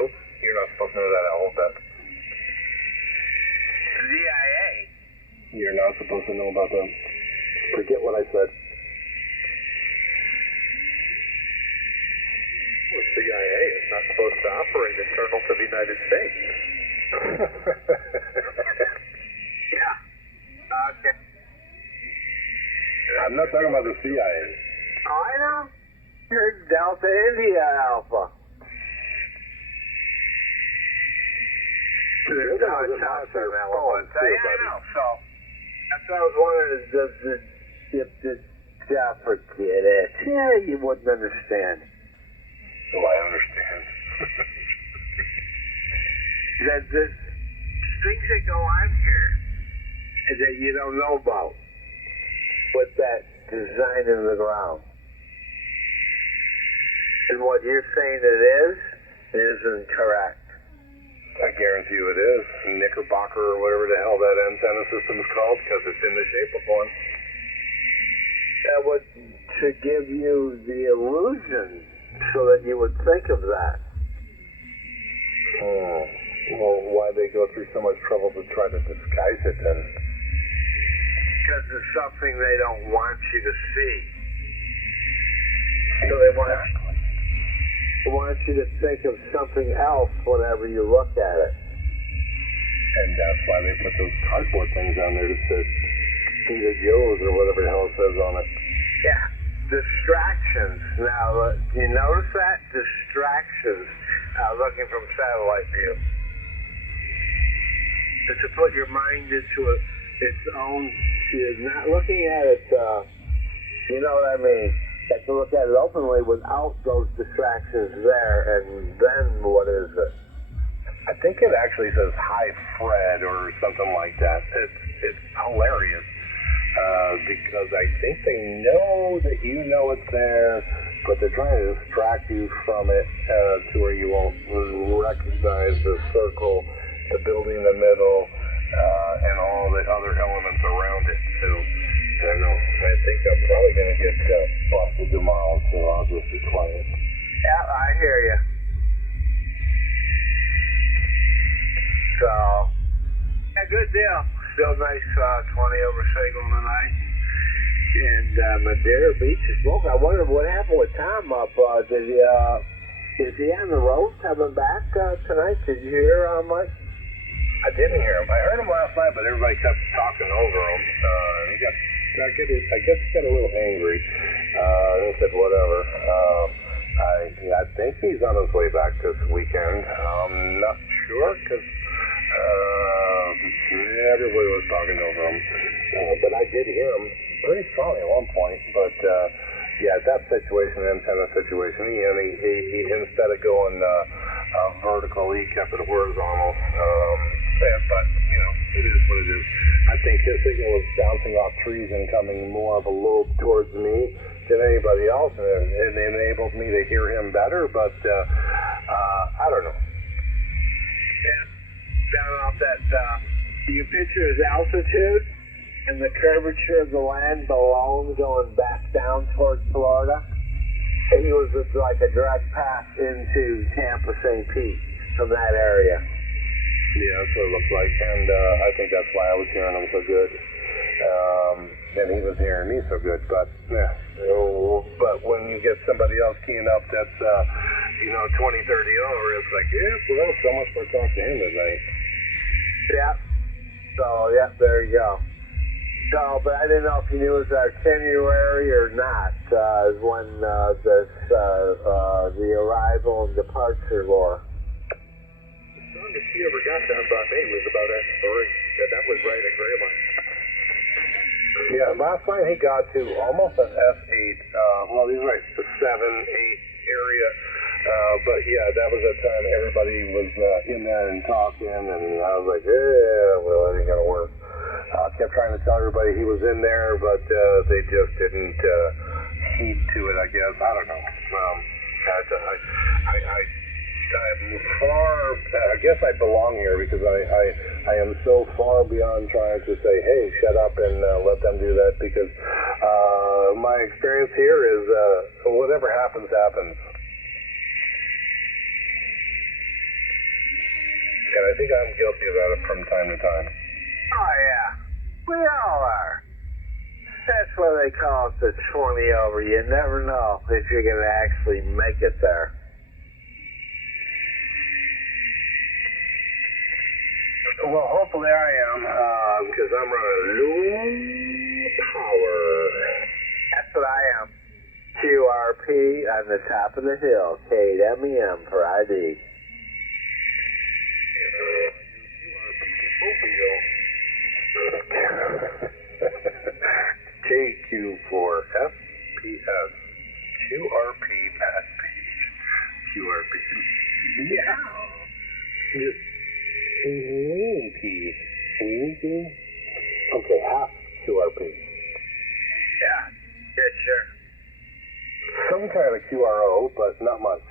Oh, you're not supposed to know that alphabet. The DIA? You're not supposed to know about them. Forget what I said. Well, CIA is not supposed to operate internal to the United States. Yeah. Okay. I'm not talking about the CIA. Oh, I know. You're Delta India Alpha. There's no touch on that one. Yeah, I know. So, that's what I was wondering is, forget it. Yeah, you wouldn't understand. Oh, I understand. That there's things that go on here that you don't know about with that design in the ground. And what you're saying it isn't correct. I guarantee you it is. Knickerbocker or whatever the hell that antenna system is called, because it's in the shape of one. That would to give you the illusion so that you would think of that. Oh. Well, why they go through so much trouble to try to disguise it then? Because it's something they don't want you to see. So they want you to think of something else whenever you look at it. And that's why they put those cardboard things on there that says Peter Joe's or whatever the hell it says on it. Yeah. Distractions. Now, do you notice that? Distractions. looking from satellite view. But to put your mind into its own, not looking at it, you know what I mean? You have to look at it openly without those distractions there, and then what is it? I think it actually says "Hi, Fred" or something like that. It's hilarious because I think they know that you know it's there, but they're trying to distract you from it to where you won't recognize the circle, the building in the middle, and all the other elements around it. So I don't know. I think I'm probably going to get busted tomorrow, so I'll just be quiet. Yeah, I hear you. So, yeah, good deal. Still nice 20 over signal tonight. And Madeira Beach is smoking. I wonder what happened with Tom up. Is he on the road coming back tonight? Did you hear much? I didn't hear him. I heard him last night, but everybody kept talking over him. And I guess he got a little angry. He said whatever. I think he's on his way back this weekend. I'm not sure because everybody was talking over him. But I did hear him pretty strongly at one point. But yeah, that situation, antenna situation, he instead of going vertical, he kept it horizontal. But you know, it is what it is. I think his signal was bouncing off trees and coming more of a lobe towards me than anybody else, and it enabled me to hear him better. But I don't know. Yeah, down off that. You picture his altitude and the curvature of the land below him going back down towards Florida. And he was just like a direct path into Tampa, St. Pete from that area. Yeah, that's what it looked like, and I think that's why I was hearing him so good, and he was hearing me so good. But yeah, but when you get somebody else keying up that's 20, 30 over, it's like, yeah, well, so much more talk to him tonight. Yeah. So yeah, there you go. So, but I didn't know if you knew it was itinerary or not. When the arrival and departure were. The longest he ever got down by me was about S3. That was right at Gray Line. Yeah, last night he got to almost an S8. Well, he's right, the 7, 8 area. But yeah, that was the time everybody was in there and talking, and I was like, yeah, well, that ain't gonna work. I kept trying to tell everybody he was in there, but they just didn't heed to it, I guess. I don't know. I'm far, I guess I belong here because I am so far beyond trying to say, hey, shut up and let them do that, because my experience here is whatever happens, happens. And I think I'm guilty of that from time to time. Oh yeah, we all are. That's why they call it the 20 over. You never know if you're going to actually make it there. Well, hopefully I am, because I'm running low power. That's what I am. QRP on the top of the hill. KMEM for ID. KQ for FPS. QRP bad page. QRP. Yeah. Just weenie P. Weenie P? Okay, half QRP. Yeah, sure. Some kind of QRO, but not much.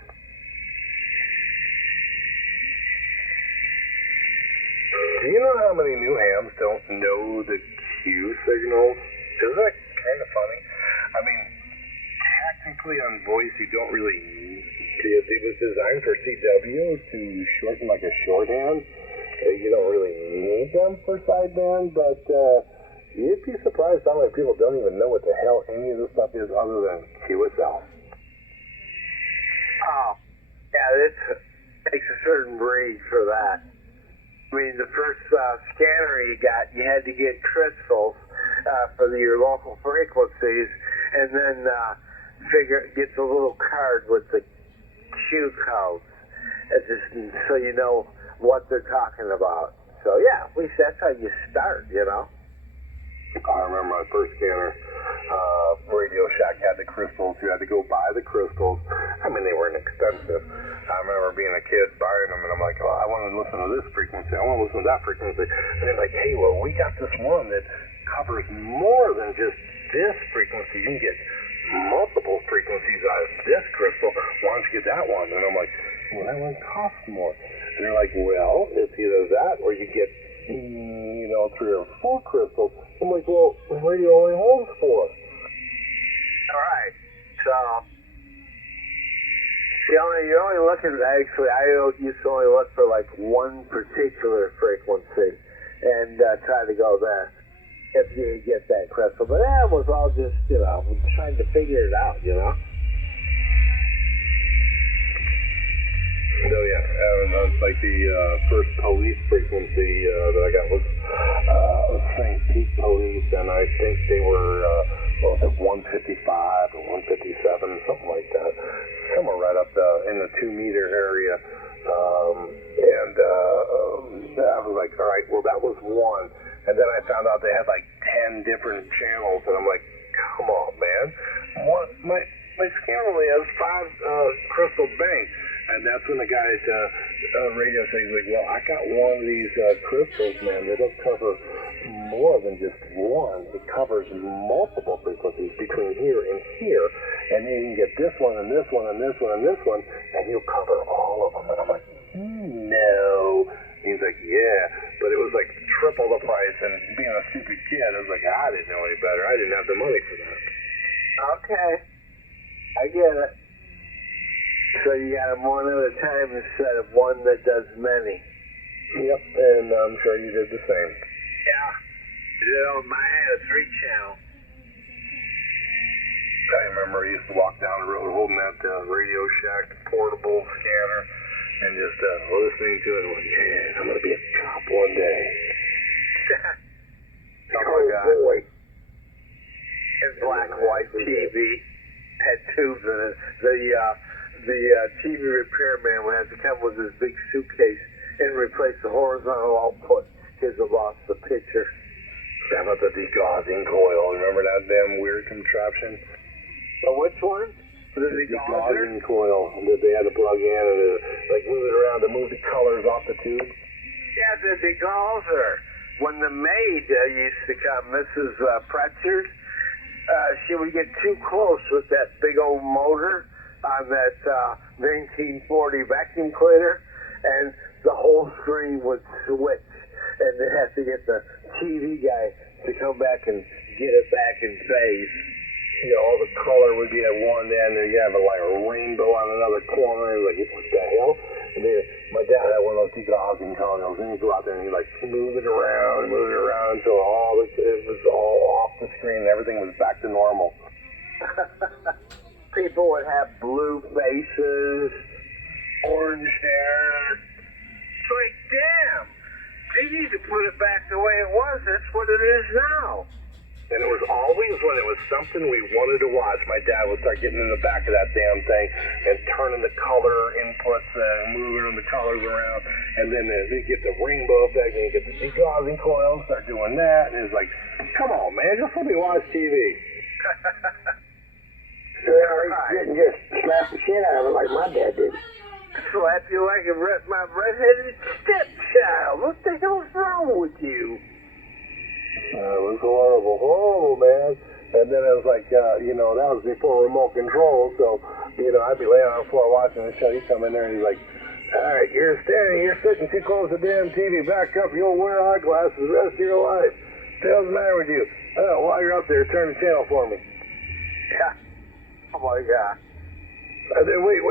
Do you know how many new hams don't know the Q signals? Isn't that kind of funny? I mean, technically on voice you don't really need it. It was designed for CW to shorten like a shorthand. You don't really need them for sideband, but you'd be surprised how many people don't even know what the hell any of this stuff is other than QSL. Oh, yeah, it takes a certain breed for that. I mean, the first scanner you got, you had to get crystals for your local frequencies, and then get the little card with the Q codes. It's just so you know what they're talking about. So yeah, at least that's how you start, you know. I remember my first scanner, Radio Shack had the crystals. You had to go buy the crystals. I mean, they weren't expensive. I remember being a kid buying them, and I'm like, oh, I want to listen to this frequency. I want to listen to that frequency. And they're like, hey, well, we got this one that covers more than just this frequency. You can get multiple frequencies out of this crystal. Why don't you get that one? And I'm like, well, that one costs more. And they're like, well, it's either that or you get 3 or 4 crystals. I'm like, well, the radio only holds 4. All right. So, you're only looking, actually, I used to only look for like one particular frequency and try to go there if you get that crystal. But that was all just, trying to figure it out, So yeah, it's like the first police frequency that I got was St. Pete Police, and I think they were 155 or 157, something like that, somewhere right up in the 2-meter area. I was like, all right, well that was one, and then I found out they had like 10 different channels, and I'm like, come on, man, my scanner only has 5 crystal banks. And that's when the guy at Radio Shack is like, well, I got one of these crystals, man, that'll cover more than just one. It covers multiple frequencies between here and here. And then you can get this one and this one and this one and this one, and you'll cover all of them. And I'm like, no. He's like, yeah. But it was like triple the price. And being a stupid kid, I was like, I didn't know any better. I didn't have the money for that. Okay. I get it. So you got them one at a time instead of one that does many. Yep, and I'm sure you did the same. Yeah. Mine had a 3-channel. I remember I used to walk down the road holding that Radio Shack portable scanner and just listening to it and going, yeah, I'm going to be a cop one day. Oh my God. Boy. And black and white TV had tubes in it. The TV repairman would have to come with his big suitcase and replace the horizontal output because he lost the picture. How about the degaussing coil? Remember that damn weird contraption? Which one? The degaussing coil that they had to plug in and move it around to move the colors off the tube? Yeah, the degausser. When the maid used to come, Mrs. Pretzer, she would get too close with that big old motor on that 1940 vacuum cleaner, and the whole screen would switch, and they have to get the TV guy to come back and get it back in phase. All the color would be at one end, and you have a rainbow on another corner, and like, what the hell? And then my dad had one of those degaussing coils, and he'd go out there and he'd move it around until it was all off the screen, and everything was back to normal. People would have blue faces, orange hair. It's like, damn, they need to put it back the way it was. That's what it is now. And it was always when it was something we wanted to watch, my dad would start getting in the back of that damn thing and turning the color inputs and moving the colors around. And then they get the rainbow effect and you get the degaussing coil, start doing that. And it's like, come on, man, just let me watch TV. Didn't just slap the shit out of it like my dad did. Slap you like my redheaded stepchild. What the hell's wrong with you? It was horrible, man. And then it was like, that was before remote control, so, I'd be laying on the floor watching the show. He'd come in there and he's like, all right, you're sitting too close to the damn TV. Back up, you'll wear eyeglasses the rest of your life. What the hell's the matter with you? While you're up there, turn the channel for me. Yeah. Oh my God. And then wait,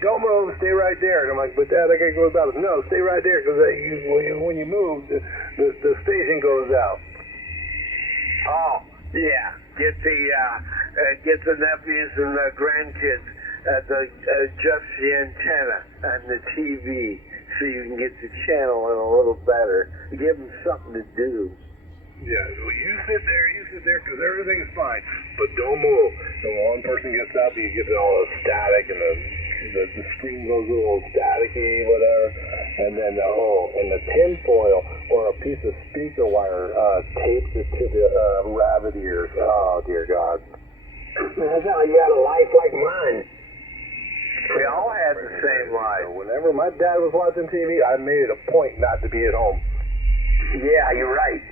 don't move, stay right there. And I'm like, but Dad, I gotta go about it. No, stay right there, because when you move, the station goes out. Oh, yeah. Get the nephews and the grandkids adjust the antenna on the TV so you can get the channel in a little better. Give them something to do. Yeah, well, you sit there, because everything's fine, but don't move. And when one person gets up, you get all the static and the the screen goes a little staticky, whatever, and then the tin foil or a piece of speaker wire taped it to the rabbit ears. Oh dear God! That's how you got a life like mine. We all had the same life. So whenever my dad was watching TV, I made it a point not to be at home. Yeah, you're right.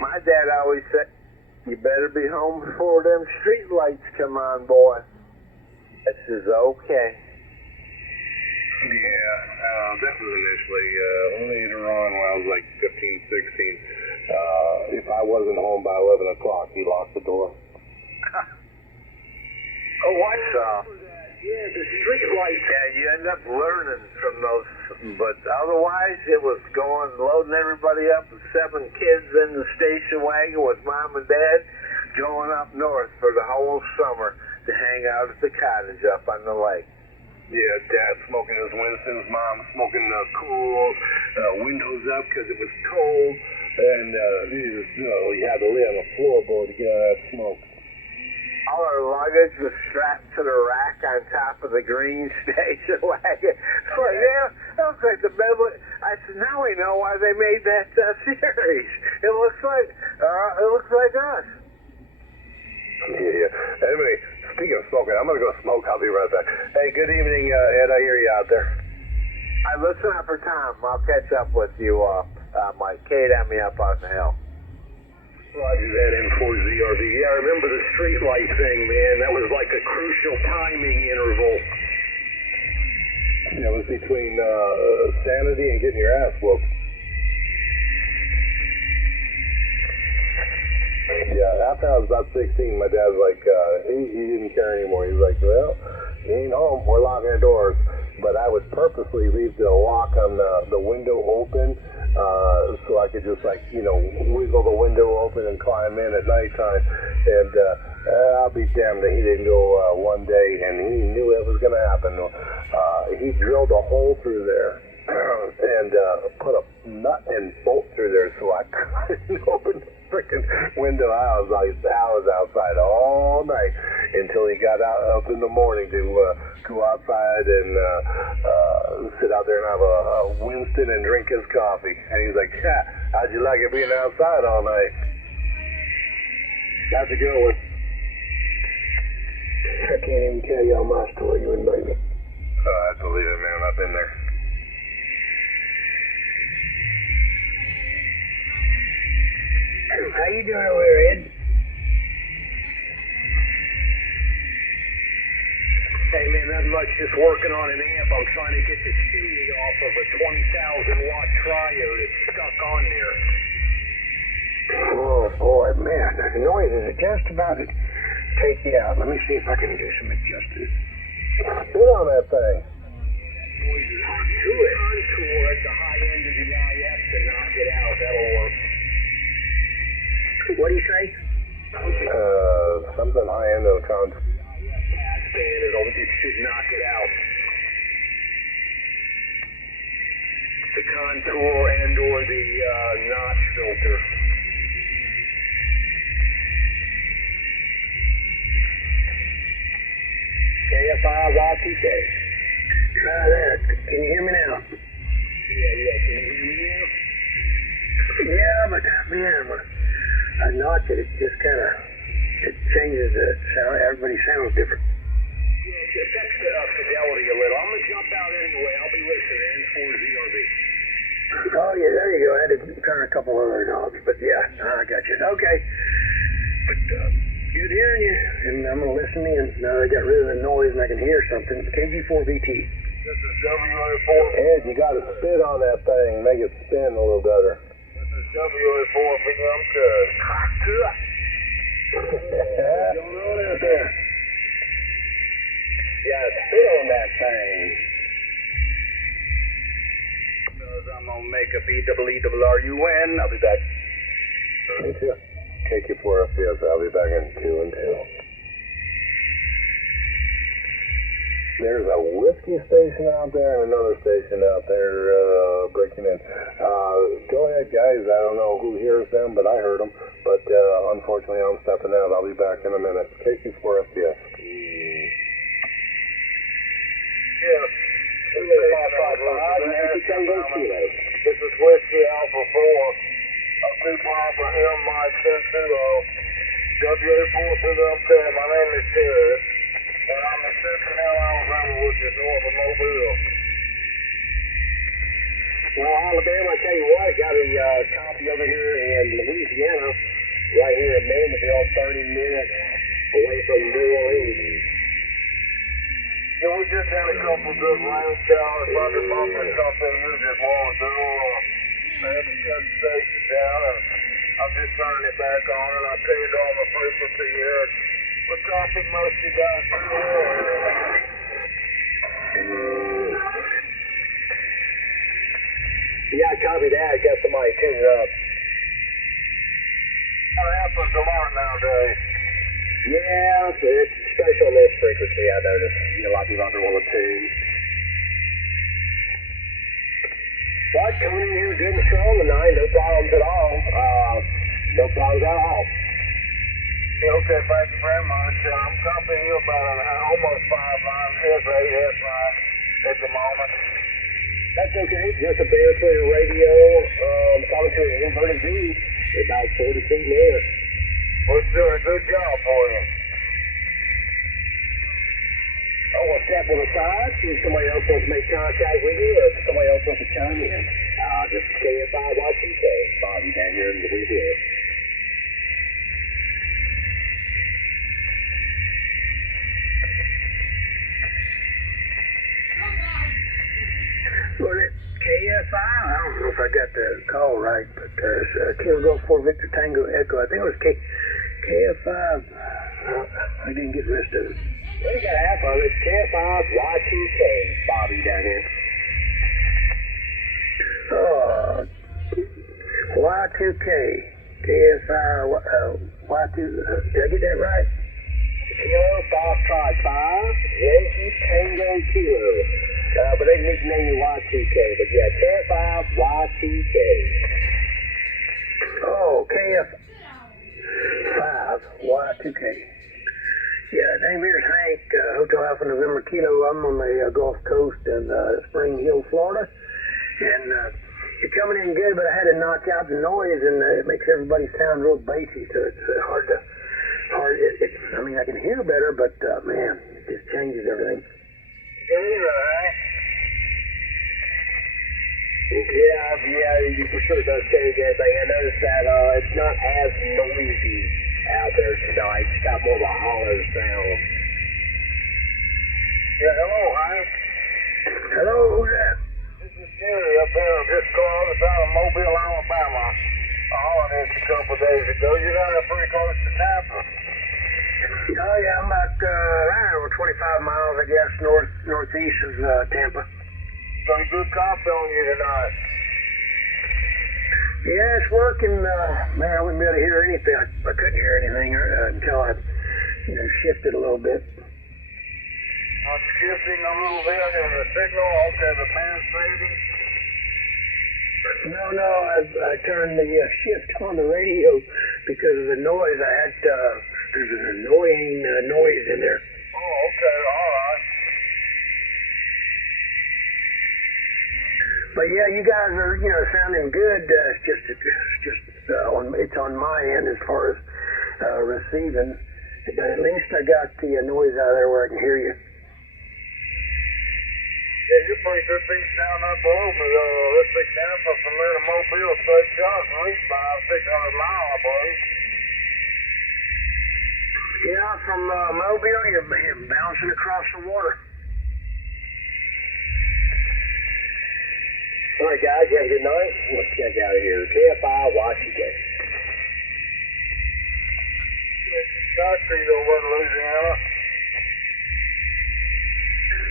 My dad always said, "You better be home before them street lights come on, boy." This is okay. Yeah, that was initially. Later on, when I was like 15, 16, if I wasn't home by 11 o'clock, he locked the door. Oh, I saw. Yeah, the street lights. Yeah, you end up learning from those. But otherwise, it was loading everybody up with 7 kids in the station wagon with mom and dad, going up north for the whole summer to hang out at the cottage up on the lake. Yeah, Dad smoking his Winston's, Mom smoking cool, windows up because it was cold, and he had to lay on the floorboard to get out of that smoke. All our luggage was strapped to the rack on top of the green station wagon. So, yeah, that looks like the Beverly. I said, now we know why they made that series. It looks like us. Yeah. Anyway, speaking of smoking, I'm going to go smoke. I'll be right back. Hey, good evening, Ed. I hear you out there. Listen up for Tom. I'll catch up with you, Mike. Kate had me up on the hill. Roger that, M4ZRV. Yeah, I remember the street light thing, man. That was like a crucial timing interval. Yeah, it was between sanity and getting your ass whooped. Yeah, after I was about 16, my dad was like, he didn't care anymore. He was like, well, he ain't home. We're locking the doors. But I would purposely leave the lock on the window open so I could just wiggle the window open and climb in at nighttime. And I'll be damned that he didn't go one day, and he knew it was going to happen. He drilled a hole through there and put a nut and bolt through there so I couldn't open the freaking window. I was outside all night until he got up in the morning to go outside and sit out there and have a Winston and drink his coffee. And he's like, yeah, how'd you like it being outside all night? How'd you go with? I can't even tell you all my story. You wouldn't believe me. I believe it, man. I've been there. How you doing over there, Ed? Hey, man, nothing much. Just working on an amp. I'm trying to get the chimney off of a 20,000-watt triode that's stuck on there. Oh, boy, man. The noises are just about to take you out. Let me see if I can do some adjusting. Sit on that thing. Noises to it. Contour at the high end of the IF to knock it out. That'll work. What do you say? Something high end of the contour. It should knock it out. The contour and or the notch filter. KFI's I2K. Try that. Can you hear me now? Yeah. Can you hear me now? Yeah, but man, when I notch it, it just kind of changes the sound. Everybody sounds different. Yeah, it affects the fidelity a little. I'm gonna jump out anyway. I'll be listening. N4ZRV. Oh yeah, there you go. I had to turn a couple other knobs, but yeah, I got you. Okay, but good hearing you, and I'm gonna listen in. Now I got rid of the noise and I can hear something. KG4VT. This is WA4. Ed, you gotta spit on that thing, make it spin a little better. This is WA4 PM good. Going on out there. You gotta spit on that thing. Because I'm gonna make a BEERUN. I'll be back. Me too. KQ4FPS, I'll be back in 2 and 2. There's a whiskey station out there and another station out there breaking in. Go ahead, guys. I don't know who hears them, but I heard them. But unfortunately, I'm stepping out. I'll be back in a minute. KQ4FPS. Yeah, Tango Kilo. This is Whiskey Alpha 4. Up to Papa M Mike 10-2. WA4 to the upstairs. My name is Terry. And I'm in Cincinnati, Alabama, which is north of Mobile. Well, Alabama, I tell you what, I got a copy over here in Louisiana, right here in Mandeville, 30 minutes away from New Orleans. Yeah, we just had a couple good rain showers, thunder bump and something you just want to do. I had to shut the station down, and I'm just turning it back on, and I turned on the frequency here. We're talking most of you guys pretty well. Yeah, I copied that. I got somebody tuned it up. That happens a lot nowadays. Yeah, it's special on this frequency, I noticed. You know, a lot of people out there want to tune. But coming in here good and strong tonight, no problems at all. No problems at all. Yeah, okay, thank you very much. I'm copying you about almost 5 lines. Here's 8 S line at the moment. That's okay. Just a bare clear radio, coming to an inverted V, about 40 feet in the air. Well, it's doing a good job for you. I want to step on the side, see if somebody else wants to make contact with you, or if somebody else wants to chime in. Just KFI Y2K, Bobby down here in Louisiana. Was it KFI? I don't know if I got the call right, but Kilo Golf 4 Victor Tango Echo. I think it was KFI. I didn't get the rest of it. Well, you got half of it. KFI Y2K, Bobby down here. Oh, Y2K. KFI Y2. Did I get that right? Kilo Foxtrot 5, Yankee Tango Kilo. But they nicknamed you Y2K. But yeah, KFI Y2K. Oh, KF5 Y2K. Yeah, name here is Hank, Hotel Alpha November Kilo. I'm on the Gulf Coast in Spring Hill, Florida. And you're coming in good, but I had to knock out the noise, and it makes everybody sound real bassy, so it's hard. I mean, I can hear better, but man, it just changes everything. Yeah, you for sure does change everything. I noticed that it's not as noisy out there tonight. It's got more of a hollow sound. Yeah, hello, Hank. Hello, who's that? This is Jerry up here. I'm just calling us out of Mobile, Alabama. I hollered a couple days ago. You're down there pretty close to Tampa. Oh, yeah, I'm about, 25 miles, I guess, northeast of Tampa. Some good coffee on you tonight. Yeah, it's working. Man, I wouldn't be able to hear anything. I couldn't hear anything until I, shifted a little bit. I'm shifting a little bit in the signal. Okay, the man's fading. No, I turned the shift on the radio because of the noise. I had, there's an annoying noise in there. Oh, okay, all right. But yeah, you guys are, sounding good. It's just it's on my end as far as receiving. But at least I got the noise out of there where I can hear you. Yeah, you're pretty good piece down up below me. Let's see, Tampa from there to Mobile, straight shot, at least 500-600 miles, I believe. Yeah, from Mobile, you're bouncing across the water. All right, guys, you have a good night. Let's check out of here. KFI Y2K. Doctor, you over in Louisiana.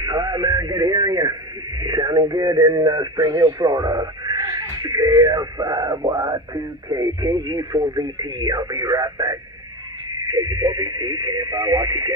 All right, man, good hearing you. Sounding good in Spring Hill, Florida. KF5Y2K, KG4VT. I'll be right back. KG4VT, KFI Y2K.